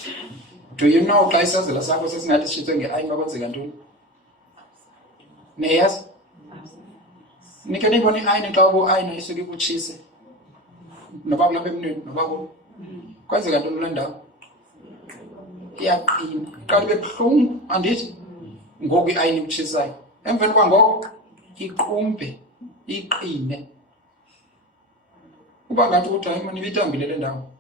Do you know xa isazela sakho sesingathi sitshiswe ngeayini bakwenzeka ntoni? Neyazi? Nike nibona iayini xa ubu-ayini isuke ikutshise noba kulapha emnweni noba kulo kwenzeka ntoni kule ndawo? Iyaqina iqala ibe buhlungu. Andithi? Ngoku iayini ikutshisayo emveni kwangoko iqumbe iqine uba ngathi ukuthi hayi mani ibithambile le ndawo.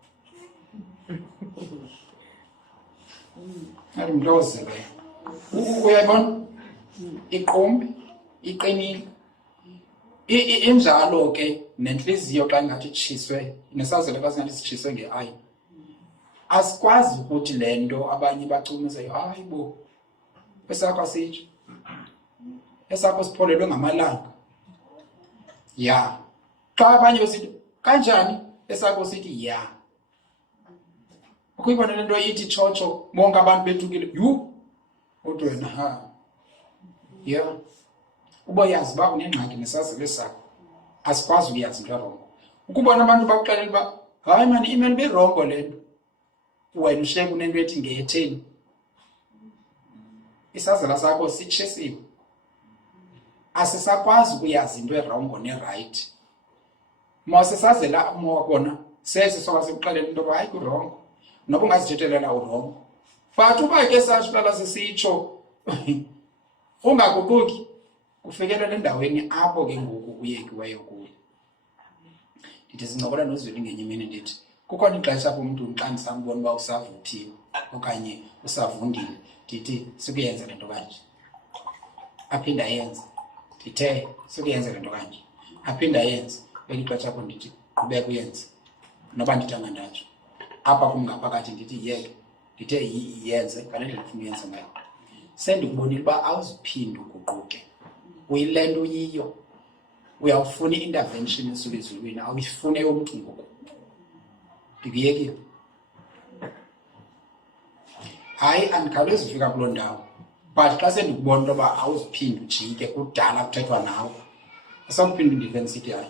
Hayi mntozeleyo uyayibona iqumbe iqinile. Injalo ke nenhliziyo xa ingathi itshiswe nesazelo xa singathi sitshiswe ngeayini. Asikwazi ukuthi le nto abanye bacumisayo hayi bo esakho asitsho esakho sipholelwe ngamalanga. Ya xa abanye besithi kanjani esakho sithi ya. Ukuyibona le nto ithi tshotsho bonke abantu bethukile uthi wena ha ya uba yazi uba unengxaki nesazelo sakho asikwazi ukuyazi into erongo. Ukubona abantu bakuxelela uba hayi mani imele berongo le nto wena ushiyeka unento ethi ngetheni isazela sakho sitshisiwe. Asisakwazi ukuyazi into erongo nerayithi. Mawusesazela umoya kona sese sokwazi ukuxelela into yoba hayi kurongo noba ungazithethelela urongo. But uba ke sasihlala sisitsho ungaguquki kufikelela endaweni apho ke ngoku uyekiweyo kuyo. Ndithi sincokola noZweli ngenye imini ndithi kukhona ixesha apho umuntu xa ndisambona uba usavuthiwe okanye usavundile ndithi sikuyenza le nto kanje aphinda ayenze. Ndithe sikuyenza le nto kanje aphinda ayenze. Beli xesha apho ndithi qhubeka uyenze noba ndithanga ndatsho apha kum ngaphakathi ndithi yeke ndithe yenze ngale ndlela ufuna uyenza ngayo. Sendikubonile uba awuziphinde uguquke, uyile nto uyiyo, uyawufuna i-intervention esuka ezulwini, awuyifune yomntu ngoku. Ndikuyekile. Hayi, andikhawulezi ufika kuloo ndawo, but xa sendikubona into yoba awuziphinde ujike, kudala kuthethwa nawe, asawuphinda undiveni sithi hayi.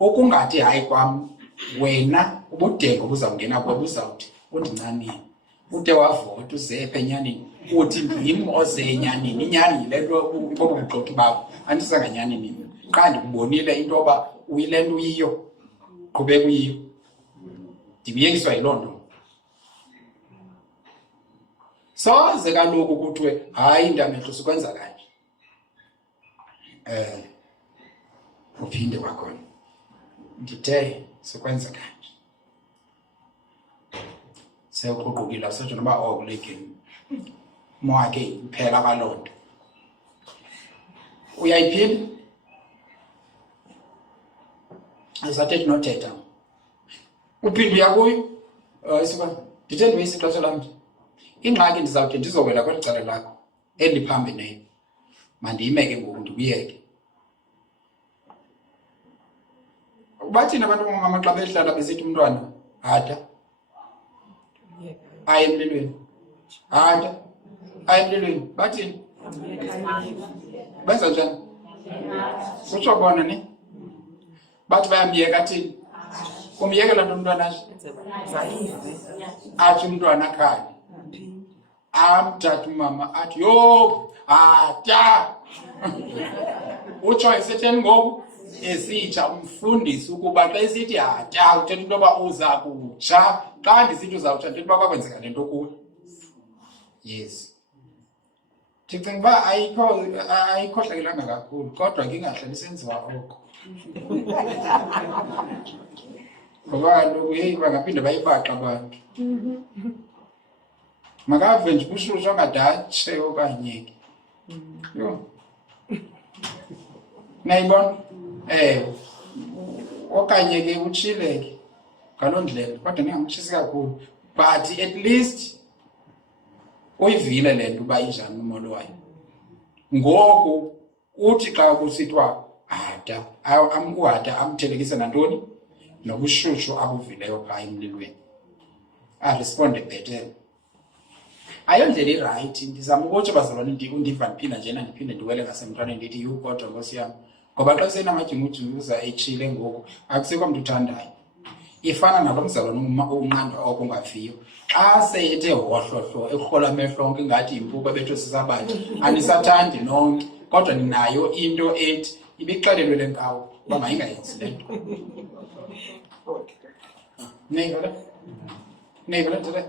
Ukungathi hayi kwam, wena ubudengo buzawungena kuwe buzawuthi undincanile. Ude wavota uzephe enyanini, uthi ndim oze enyanini. Inyani yile nto bobu buxoki bakho, andisanganyani nini. Qha ndikubonile into yoba uyile nto uyiyo, qhubeka uyiyo. Ndibuyekiswa yiloo nto. Soze kaloku kuthiwe hayi ntamehlo sikwenza kanje. Uphinde kwakhona. Ndithe sikwenza kanje. Sekuqukile asetho noba kule game. Mwake iphela baloo nto. Uyayiphinda? Asathethi nothetha. Uphinde uyakuyo? Isiba ndithe ndiyisa ixesha lam. Ingxaki ndizawuthi ndizowela kweli cala lakho eliphambi neyo. Mandiyimeke ngoku ndikuyeke. Bathini abantu abangomama xa behlala besithi umntwana hata aye emlilweni, hata aye emlilweni, bathini? Benza njani? Kutsho bona ne? Bathi bayambiyeka athini? Umyekela nto umntwana athi umntwana akhali. Amthatha umama athi yo hata. Utsho esetheni ngoku esitsha umfundisi ukuba xa esithi hata uthetha into yoba uza kutsha. Xa ndisithi uzawutsha ndithetha uba kwakwenzeka le nto kuwe. Yes. Ndicinga uba ayikhohlakelanga kakhulu, kodwa ke ingahlali isenziwa oko. Ngoba kaloku yeyi bangaphinde bayibaxe abantu. Makave nje ubushushu angade atshe okanye ke. Yho. Nayibona? Okanye ke utshile ke ngaloo ndlela, kodwa ningamtshisi kakhulu. But at least uyivile le nto uba injani umolo wayo. Ngoku uthi xa kusithiwa hata, uhata amthelekise nantoni? Nobushushu abuvileyo phaa emlilweni. Aresponde bhetele. Ayondlela irayithi, ndizama ukutsho bazalwane undiva ndiphinda njena ndiphinde ndiwele ngasemntwaneni ndithi yhu kodwa nkosi yam. Ngoba xa senamajingujuza etshile ngoku, akusekho mntu uthandayo. Ifana nalo mzalwane unqandwa oko ungaviyo. Xa seyethe hohlohlo ekurhola amehlo onke ingathi yimpuku ebethwe sisabatha, anisathandi nonke, kodwa ninayo into ethi ibixelelwe le nkawu uba mayingayenzi le nto. Neyivele nto.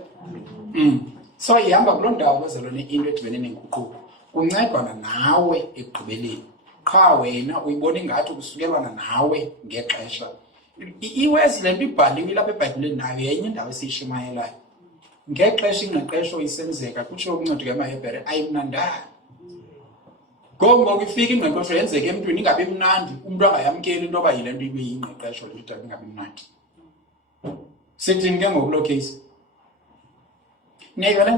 So ihamba kuloo ndawo bazalwane into edibene nenguquko. Kuncedwana nawe ekugqibeleni. Qha wena uyibona ingathi kusukelwana nawe ngexesha. Iwesi le nto ibhaliwe lapha eBhayibhileni nayo yenye indawo esiyishumayelayo. Ngexesha ingqeqesho isenzeka kutsho ukunceda kemaHebhere ayimnandanga. Ngoku ifika ingqeqesho yenzeke emntwini ingabi mnandi, umntu angayamkeli into yoba yile nto ibe yingqeqesho le nto ingabi mnandi. Sithini ke ngoku loo case? Neyivele?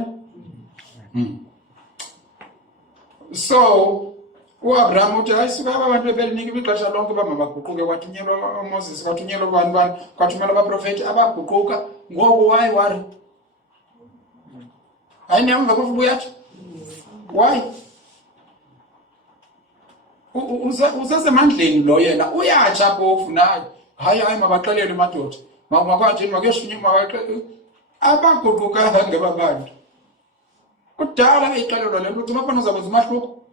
So uAbraham uthi hayi suka abantu bebelinika ixesha lonke uba mabaguquke, kwathunyelwa uMoses, kwathunyelwa ubani, kwathunyelwa abaprofethi abaguquka. Ngoku why worry? Hayi nemva kofu buyatsho? Why? Usesemandleni lo yena uyatsha phofu naye. Hayi mabaxelele madoda. Makwathini makuyoshunywa mabaxelele. Abaguquka ngeba bantu. Kudala beyixelelwa le nto uthi bafana uzakwenza umahluko.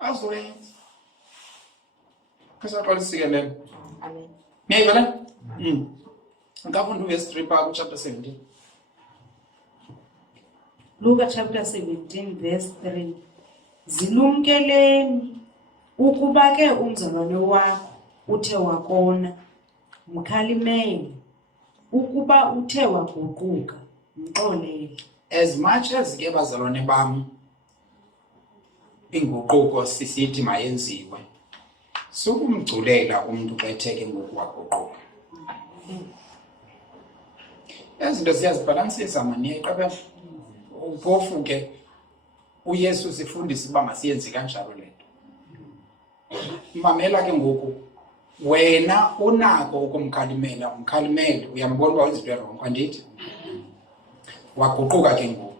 Azoyenza. Kasaqala isikelelo. Amen. Niyayivele? Ngafunda uverse 3 phaa kuchapter 17. Luka chapter 17 verse 3. Zilumkeleni ukuba ke umzalwane wakho uthe wakona, mkhalimele. Ukuba uthe waguquka, mxolele. As much as ke bazalwane bam inguquko sisithi mayenziwe, sukumgculela umuntu xa etheke ngoku waguquka. Ezinto siyazibhalansisa mani iqaphela. Uphofu ke uYesu sifundisa uba masiyenze kanjalo le nto. Mamela ke ngoku wena unako ukumkhalimela, umkhalimele, uyambona uba wenza into erongo, andithi? Waguquka ke ngoku.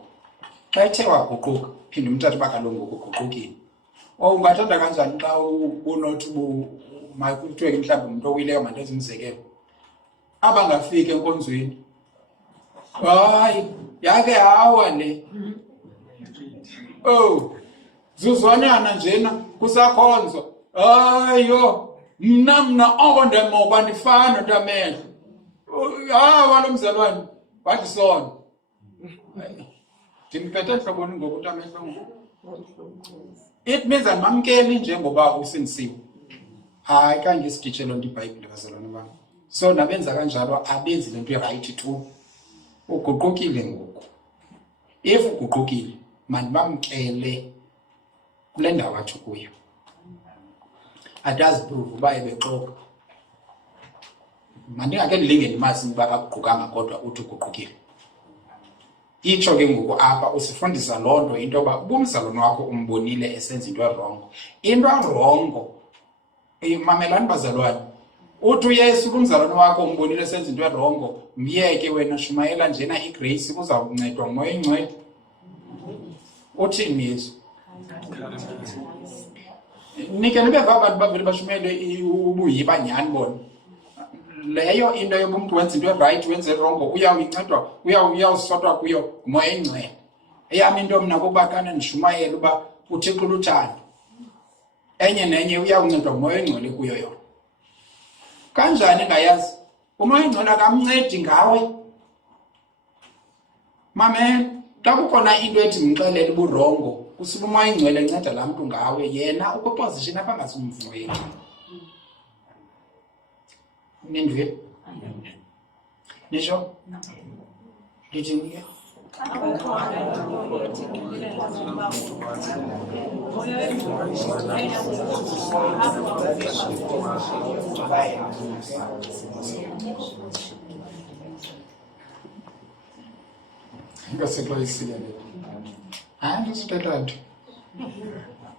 Xa ethe waguquka, phinde umthathe uba kaloku ngoku uguqukile. Ungathanda kanjani xa unothi makuthiwe mhlawumbi umuntu owileyo mandenze umzekelo abangafika enkonzweni? Hayi, yake hawa le. Oh, zuzwanana njena kusakhonzwa. Hayo, mna okondemoba ndifana ntamehlo. Walo mzalwane wathi sona. Ndimphethe enhloboni ngoku ntamehlo. It means andimamkeli njengoba usindisiwe. Hayi kanje isiditshe lonto iBhayibhile bazalwane bam. So nabenza kanjalo abenzi lento right tu. Uguqukile ngoku. If uguqukile mandibamkele kule ndawo athi kuyo. Adazi prove uba ebexoka. Mandingake ndilinge ndimazi uba akaguqukanga kodwa uthi uguqukile. Itsho ke ngoku apha usifundisa loo nto into yoba ubumzalwane wakho umbonile esenza into erongo. Into erongo, mamelani bazalwane, uthi uYesu kumzalwane wakho umbonile esenza into erongo, myeke wena shumayela njena igrace kuzawuncedwa nguMoya Oyingcwele. Uthini Yesu? Nike nibe abantu bavele bashumayele ubuyiba nyani bona. Leyo into yoba umuntu wenza into right wenze erongo uyawuncedwa uyawusotwa kuyo nguMoya Oyingcwele. Eyami into mna kuba kana nishumayela uba uThixo luthando. Enye nenye uyawuncedwa nguMoya Oyingcwele kuyo yona. Kanjani ngayazi? uMoya Oyingcwele akamncedi ngawe. Mame, xa kukhona into ethi ngixelele uburongo, kusuka uMoya Oyingcwele enceda laa mntu ngawe, yena ukwiposition apha ngasumvuyo. Nindwe? Nisho? Ndithi ke? Ngasixoyisile le. Hayi ndisithetha nto.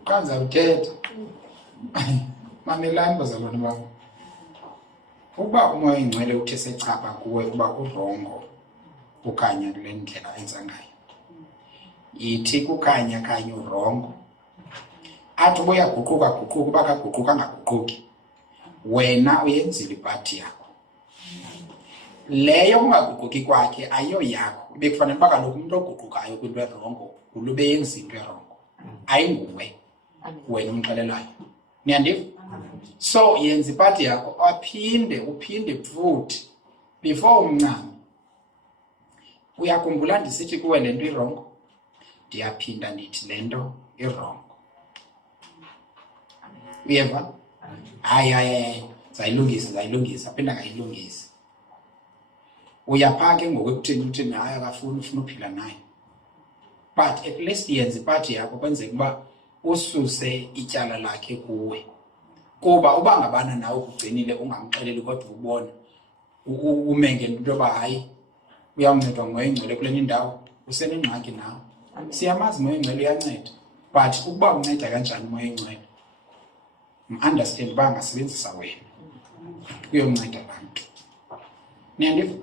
Kanza uthetha. Mamelani bazalwane bam. Ukuba uMoya Oyingcwele uthe secapha kuwe uba urongo ukanya kule ndlela enza ngayo. Yithi kukanya kanye urongo. Athi uba uyaguquka uba kaguquka angaguquki. Wena uyenzile ipati yakho. Leyo ungaguquki kwakhe ayiyo yakho. Bekufanele uba kaloku umuntu oguqukayo kwinto erongo ulube yenza into erongo. Ayinguwe. Wena umxelelayo. Niyandiva? So yenza ipati yakho uphinde futhi before umncame. Uyakhumbula ndisithi kuwe le nto irongo, ndiyaphinda ndithi le nto irongo. Uyeva? Hayi zayilungisa phinda ngayilungisa. Uyapha ke ngoku ekuthini hayi akafuni ufuna uphila naye. But at least yenza ipati yakho kwenzeka uba ususe ityala lakhe kuwe. Kuba uba ngabana nawe ukugcinile ungamxeleli kodwa ubona umenge into yoba hayi uyawuncedwa nguMoya Oyingcwele kule indawo, usenengxaki nawe. Siyamazi uMoya Oyingcwele uyanceda, but ukuba unceda kanjani uMoya Oyingcwele, understand uba angasebenzisa wena uyonceda laa mntu. Niyandiva?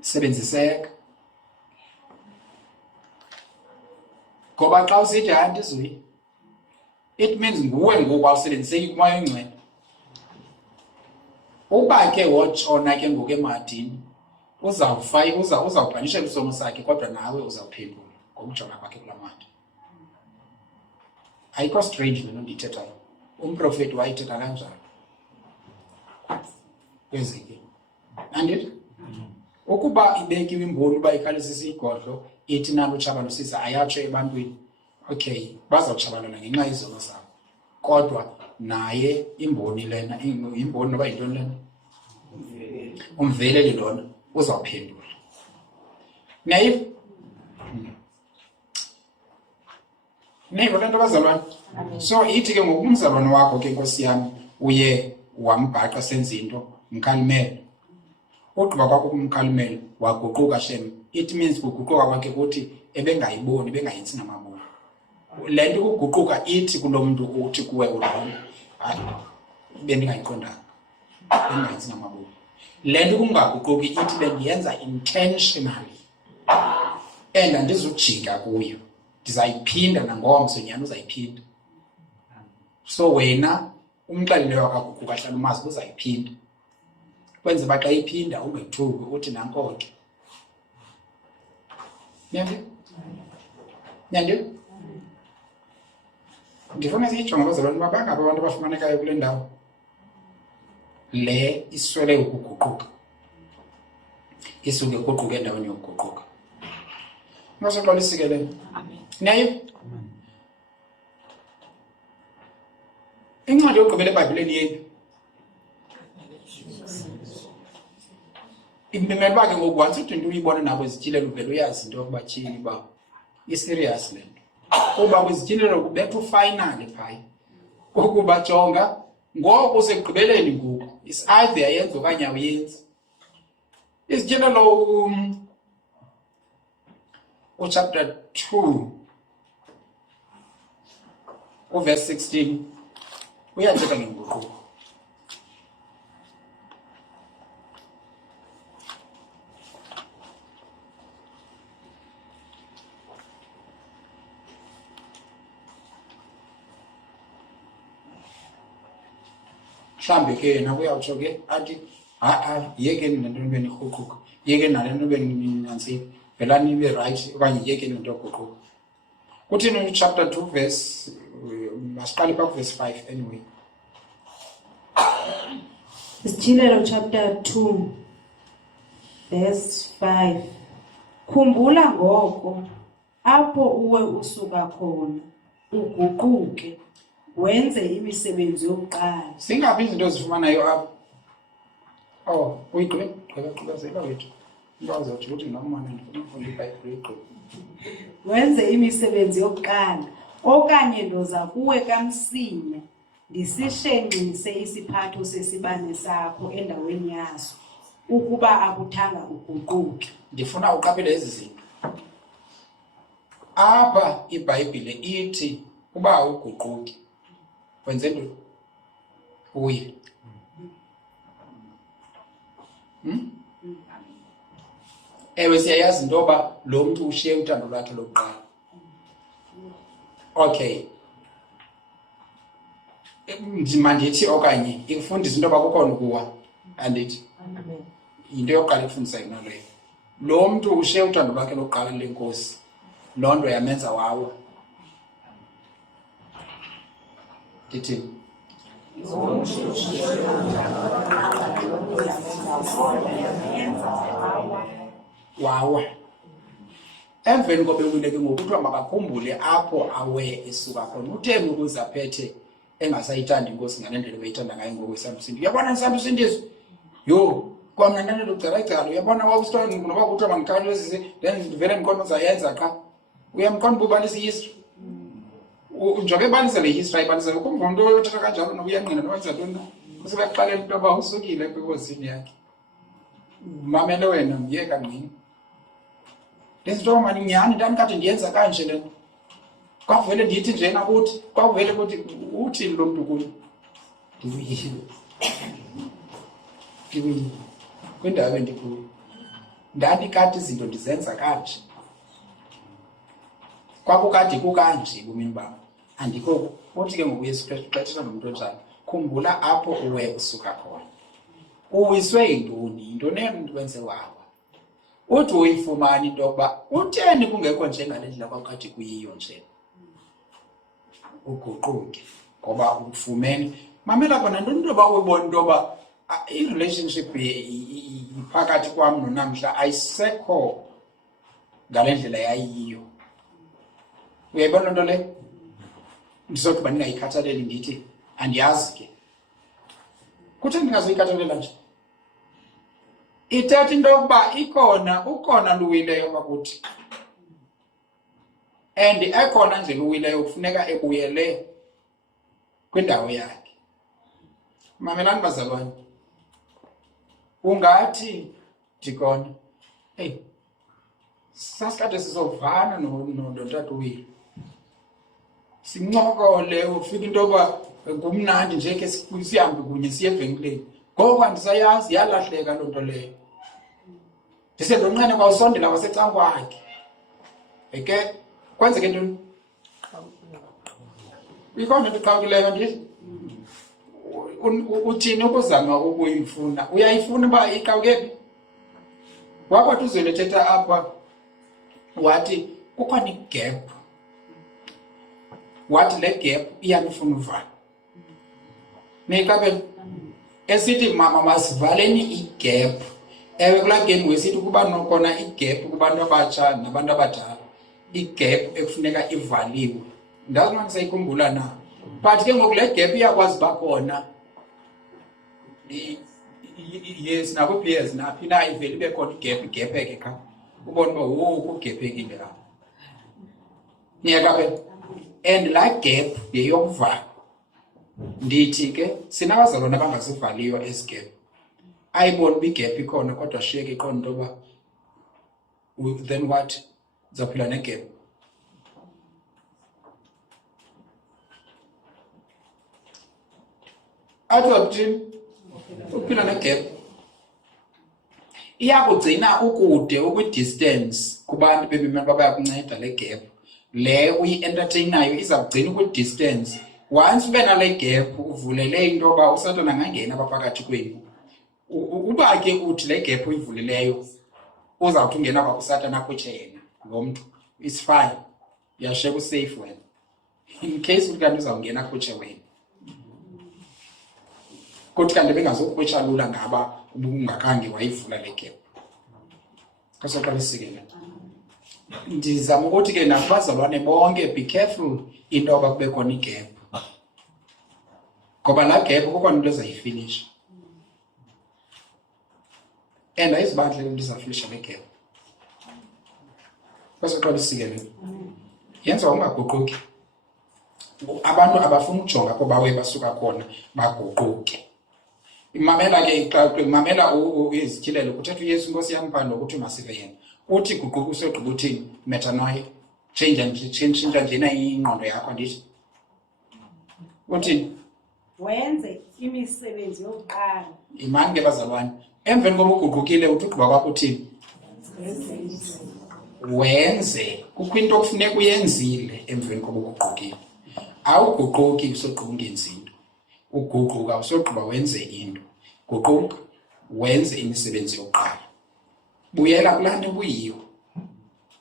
Sebenziseka. Ngoba xa usithi hayi ndizwe, it means nguwe ngoku awusebenziseki kuMoya Oyingcwele. Uba ke watshona ke ngoku emadini, uzawubhanishela isono sakhe kodwa nawe uzawuphendula ngokujona kwakhe kulaa madi. Ayikho strange le nto ndiyithethayo. Umprofeti wayithetha kanjalo. Kwezike. Andithi? Ukuba ibekiwe imboni uba ikhalisisa igodlo, ithi nalo utshabalusisa ayatsho ebantwini. Okay, bazawutshabalala ngenxa yezono zabo. Kodwa naye imboni lena, imboni noba yintoni lena? Umveleli lona uzawuphendula. Niyayiva? Niyayiva le nto bazalwane? So ithi ke ngoku umzalwane wakho ke Nkosi yami uye wambhaqa senza into, mkhalimele. ugqiba kwakho kumkhalimela waguquka shem, it means kuguquka kwakhe ukuthi ebengayiboni, bengayenzi ngamabona. Le nto ukuguquka ithi kulo muntu uthi kuwe urongo, hayi bendingayiqondanga, bengayenzi ngamabona. Le nto kungaguquki ithi bendiyenza intentionally and andizujika kuyo, ndizayiphinda nangomso nyani uzayiphinda. So wena umxeleleyo wakaguquka hlala umazi uzayiphinda, kwenze uba xa iphinda ungethuki uthi nanko ke. Nyandi? Ndifuna siyijonge bazalwane uba bangaphi abantu abafumanekayo kule ndawo le iswele ukuguquka, isuke guquka endaweni yokuguquka. Ngosoxola isikelelo. Amen. Nayo incwadi yokugqibela eBhayibheleni yethu ibimele uba ke ngoku once ude uyibone nabo izityilelo uvele uyazi into yokuba tyhini uba i-serious le nto. Kuba kwizityilelo kubetha ufinally phaya ukuba jonga ngoku usekugqibeleni ngoku is either ayenza okanye awuyenzi. Izityilelo chapter 2 verse 16 uyathetha ngenguquko. Mhlambe ke yena uyawutsho ke athi yekeni le nto nibe nirhuquka, yekeni nale nto nibe ninantsika, velani nibe right okanye yekeni le nto yoguquka. Kuthini chapter 2 verse masiqale phaa verse 5 anyway. Isitshilelo chapter 2 verse 5. Khumbula ngoko apho uwe usuka khona, uguquke wenze imisebenzi yokuqala. Singaphi izinto ezifumanayo apha? Uyigqibezela wethu. Ukwazi ukuthi nomane ndifuna ukufunda iBhayibhile uyigqibe. Wenze imisebenzi yokuqala okanye ndoza kuwe kamsinya ndisishenxise isiphatho sesibane sakho endaweni yaso ukuba akuthanga uguquke. Ndifuna uqaphele ezi zinto. Apha iBhayibhile ithi uba uguquki wenze ntoni? Uye. Ewe siyayazi into yoba lo mntu ushiye uthando lwakhe lokuqala. Okay. Mandithi okanye ikufundisa into yoba kukhona ukuwa andithi. Amen. Yinto yokuqala ekufundisa yona leyo. Lo mntu ushiye uthando lwakhe lokuqala lenkosi, loo nto yamenza wawa. Ndithi wawa. Emveni kobe wile ke ngoku kuthiwa makakhumbule apho awe esuka khona. Utheni ukuze aphethe engasayithandi inkosi ngale ndlela ebeyithanda ngayo ngoku eSambusindi? Uyabona eSambusindizwe? Yo, kwamna ndandelo cala uyabona wawusitoni noba kuthiwa mangikhawulezise then ndivele mkhona uzayenza qha. Uyamkhona ububalisa i-history. Njengoba ebalisa le history ayibalisa ukhumbula umuntu othetha kanjalo noba uyanqina nowenza ntoni na. Usebexalela into yoba usukile enkosini yakhe. Mamele wena myeka ngqini. Lezinto mani nyhani ndandikade ndiyenza kanje le nto. Kwavele ndithi njena kuthi, kwavele kuthi uthini lo mntu kuyo. Ndiwile. Kwindawo endikuyo. Ndandikade izinto ndizenza kanje. Kwakukade kukanje ebomini bam. Andikho uthi ke ngoku uYesu Kristu xa ethetha nomntu onjalo, khumbula apho uwe usuka khona. Uwiswe yintoni? Yintoni emntu wenze wawa? Uthi uyifumana into yokuba utheni kungekho njengale ndlela kwakukade kuyiyo nje. Uguquke ngoba ufumene. Mamela khona ntoni into yoba uyibona into yoba i-relationship phakathi kwam nonamhla ayisekho ngale ndlela yayiyo. Uyayibona loo nto le? Ndizothi uba ndingayikhathaleli ndithi andiyazi ke. Kutheni ndingazoyikhathalela nje? Ithetha into yokuba ukhona luwileyo bakuthi. And ekhona nje luwileyo kufuneka ebuyele kwindawo yakhe. Mamelani bazalwane. Ungathi Tikona. Hey. Sasikade sizovana nontata wethu. Sincokole ufika into yoba kumnandi nje ke sihambe kunye siye evenkileni. Ngoku andisayazi yalahleka loo nto leyo. Ndisendonqene kwawusondela wasecankwakhe. Eke kwenzeke ntoni? Ikhona into eqhawukileyo ndithi. Uthini ukuzama ukuyifuna? Uyayifuna uba iqhawuke phi? Wakwathi uzolithetha apha wathi kukhona igap. Wathi le gap iyamfuna uvala. Nekabe esithi mama masivaleni igap. Ewe kulaa game wesithi kuba nokona igap kubantu abatsha nabantu abadala. Igap ekufuneka ivaliwe. Ndazi noma nisayikhumbula na. But ke ngoku le gap iyakwazi uba khona. Yes, nakwi-PS naphi na ivele ibe khona igepeke qha. Ubone uba kugepekile apha. Niyakabe and laa gap yeyokuvala. Ndithi ke sinabazalwane abangasivaliyo esi gap. Ayibona uba igap ikhona kodwa shiyeke iqonda into yoba then what? Zaphila negap. Athi wakuthini? Uphila negap. Iyakugcina ukude ukwi-distance kubantu bebemele babaya kunceda le gap. Le uyi-entertainayo izakugcina ukwi-distance. Once ube nale gap uvulele into yoba uSatana angangena apha phakathi kwenu. Uba ke uthi le gap uyivulileyo uzawuthi ungena apha kuSatana akhutshe yena lo mntu. It's fine. Uyashiyeka usafe wena. In case ukanti uzawungena akhutshe wena. Kodwa kanti bengazokukhwetsha lula ngaba ubungakhange wayivula le gap. Kasaqalisike. Ndizama ukuthi ke nabazalwane bonke be careful into yoba kube khona igap. Ngoba laa gap kukhona into ezayifinish. And ayizibandle into ezafinisha le gap. Kasaqalisike. Yenza ungaguquki. Abantu abafuna ujonga apho bawe basuka khona baguquke. Imamela ke xa imamela izityilelo kuthetha uYesu Inkosi yam phando ukuthi masive yena. Uthi guquka usogqiba uthini? Metanoia. Change njena ingqondo yakho ndithi. Uthini? Wenze imisebenzi yokuqala. Imani ke bazalwane. Emveni koba uguqukile uthi ugqiba kwakho uthini? Wenze. Kukho into okufuneka uyenzile emveni koba uguqukile. Awuguquki usogqiba ungenzi into. Uguquka usogqiba wenze into. Guquka wenze imisebenzi yokuqala. Buyela kulaa nto ubuyiyo.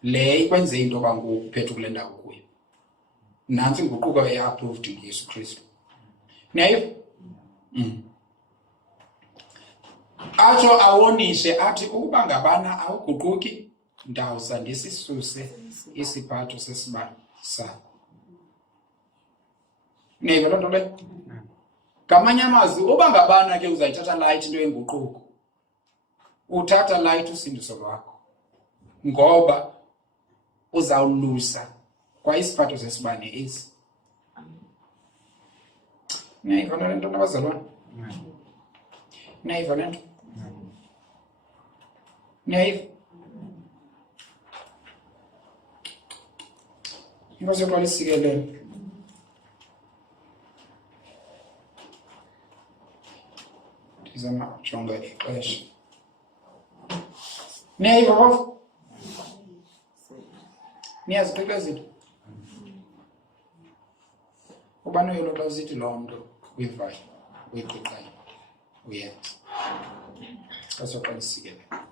Le ikwenze into yoba ngoku uphethe kule ndawo kuyo. Nantsi inguquko e-approved nguYesu Kristu. Niyayiva? Atsho awonishe athi ukuba ngabana awuguquki ndawuza ndisisuse isiphatho sesibane sakho. Niyayiva loo nto leyo? Ngamanye amazwi uba ngabana ke uzayithatha light into yenguquko. Uthatha light usindiso lwakho. Ngoba uzawulusa kwa isiphatho sesibane esi. Niyayiva le nto nabazalwane? Niyayiva le nto? Niyayiva? Inkosi yokuqalisikelela. Ndizama jonga ixesha. Niyayiva phofu? Niyaziqika izinto? Ubani uyolo xa uzithi loo nto uyivayo, uyiqiqayo, uyenza. Xa soqalisikelela.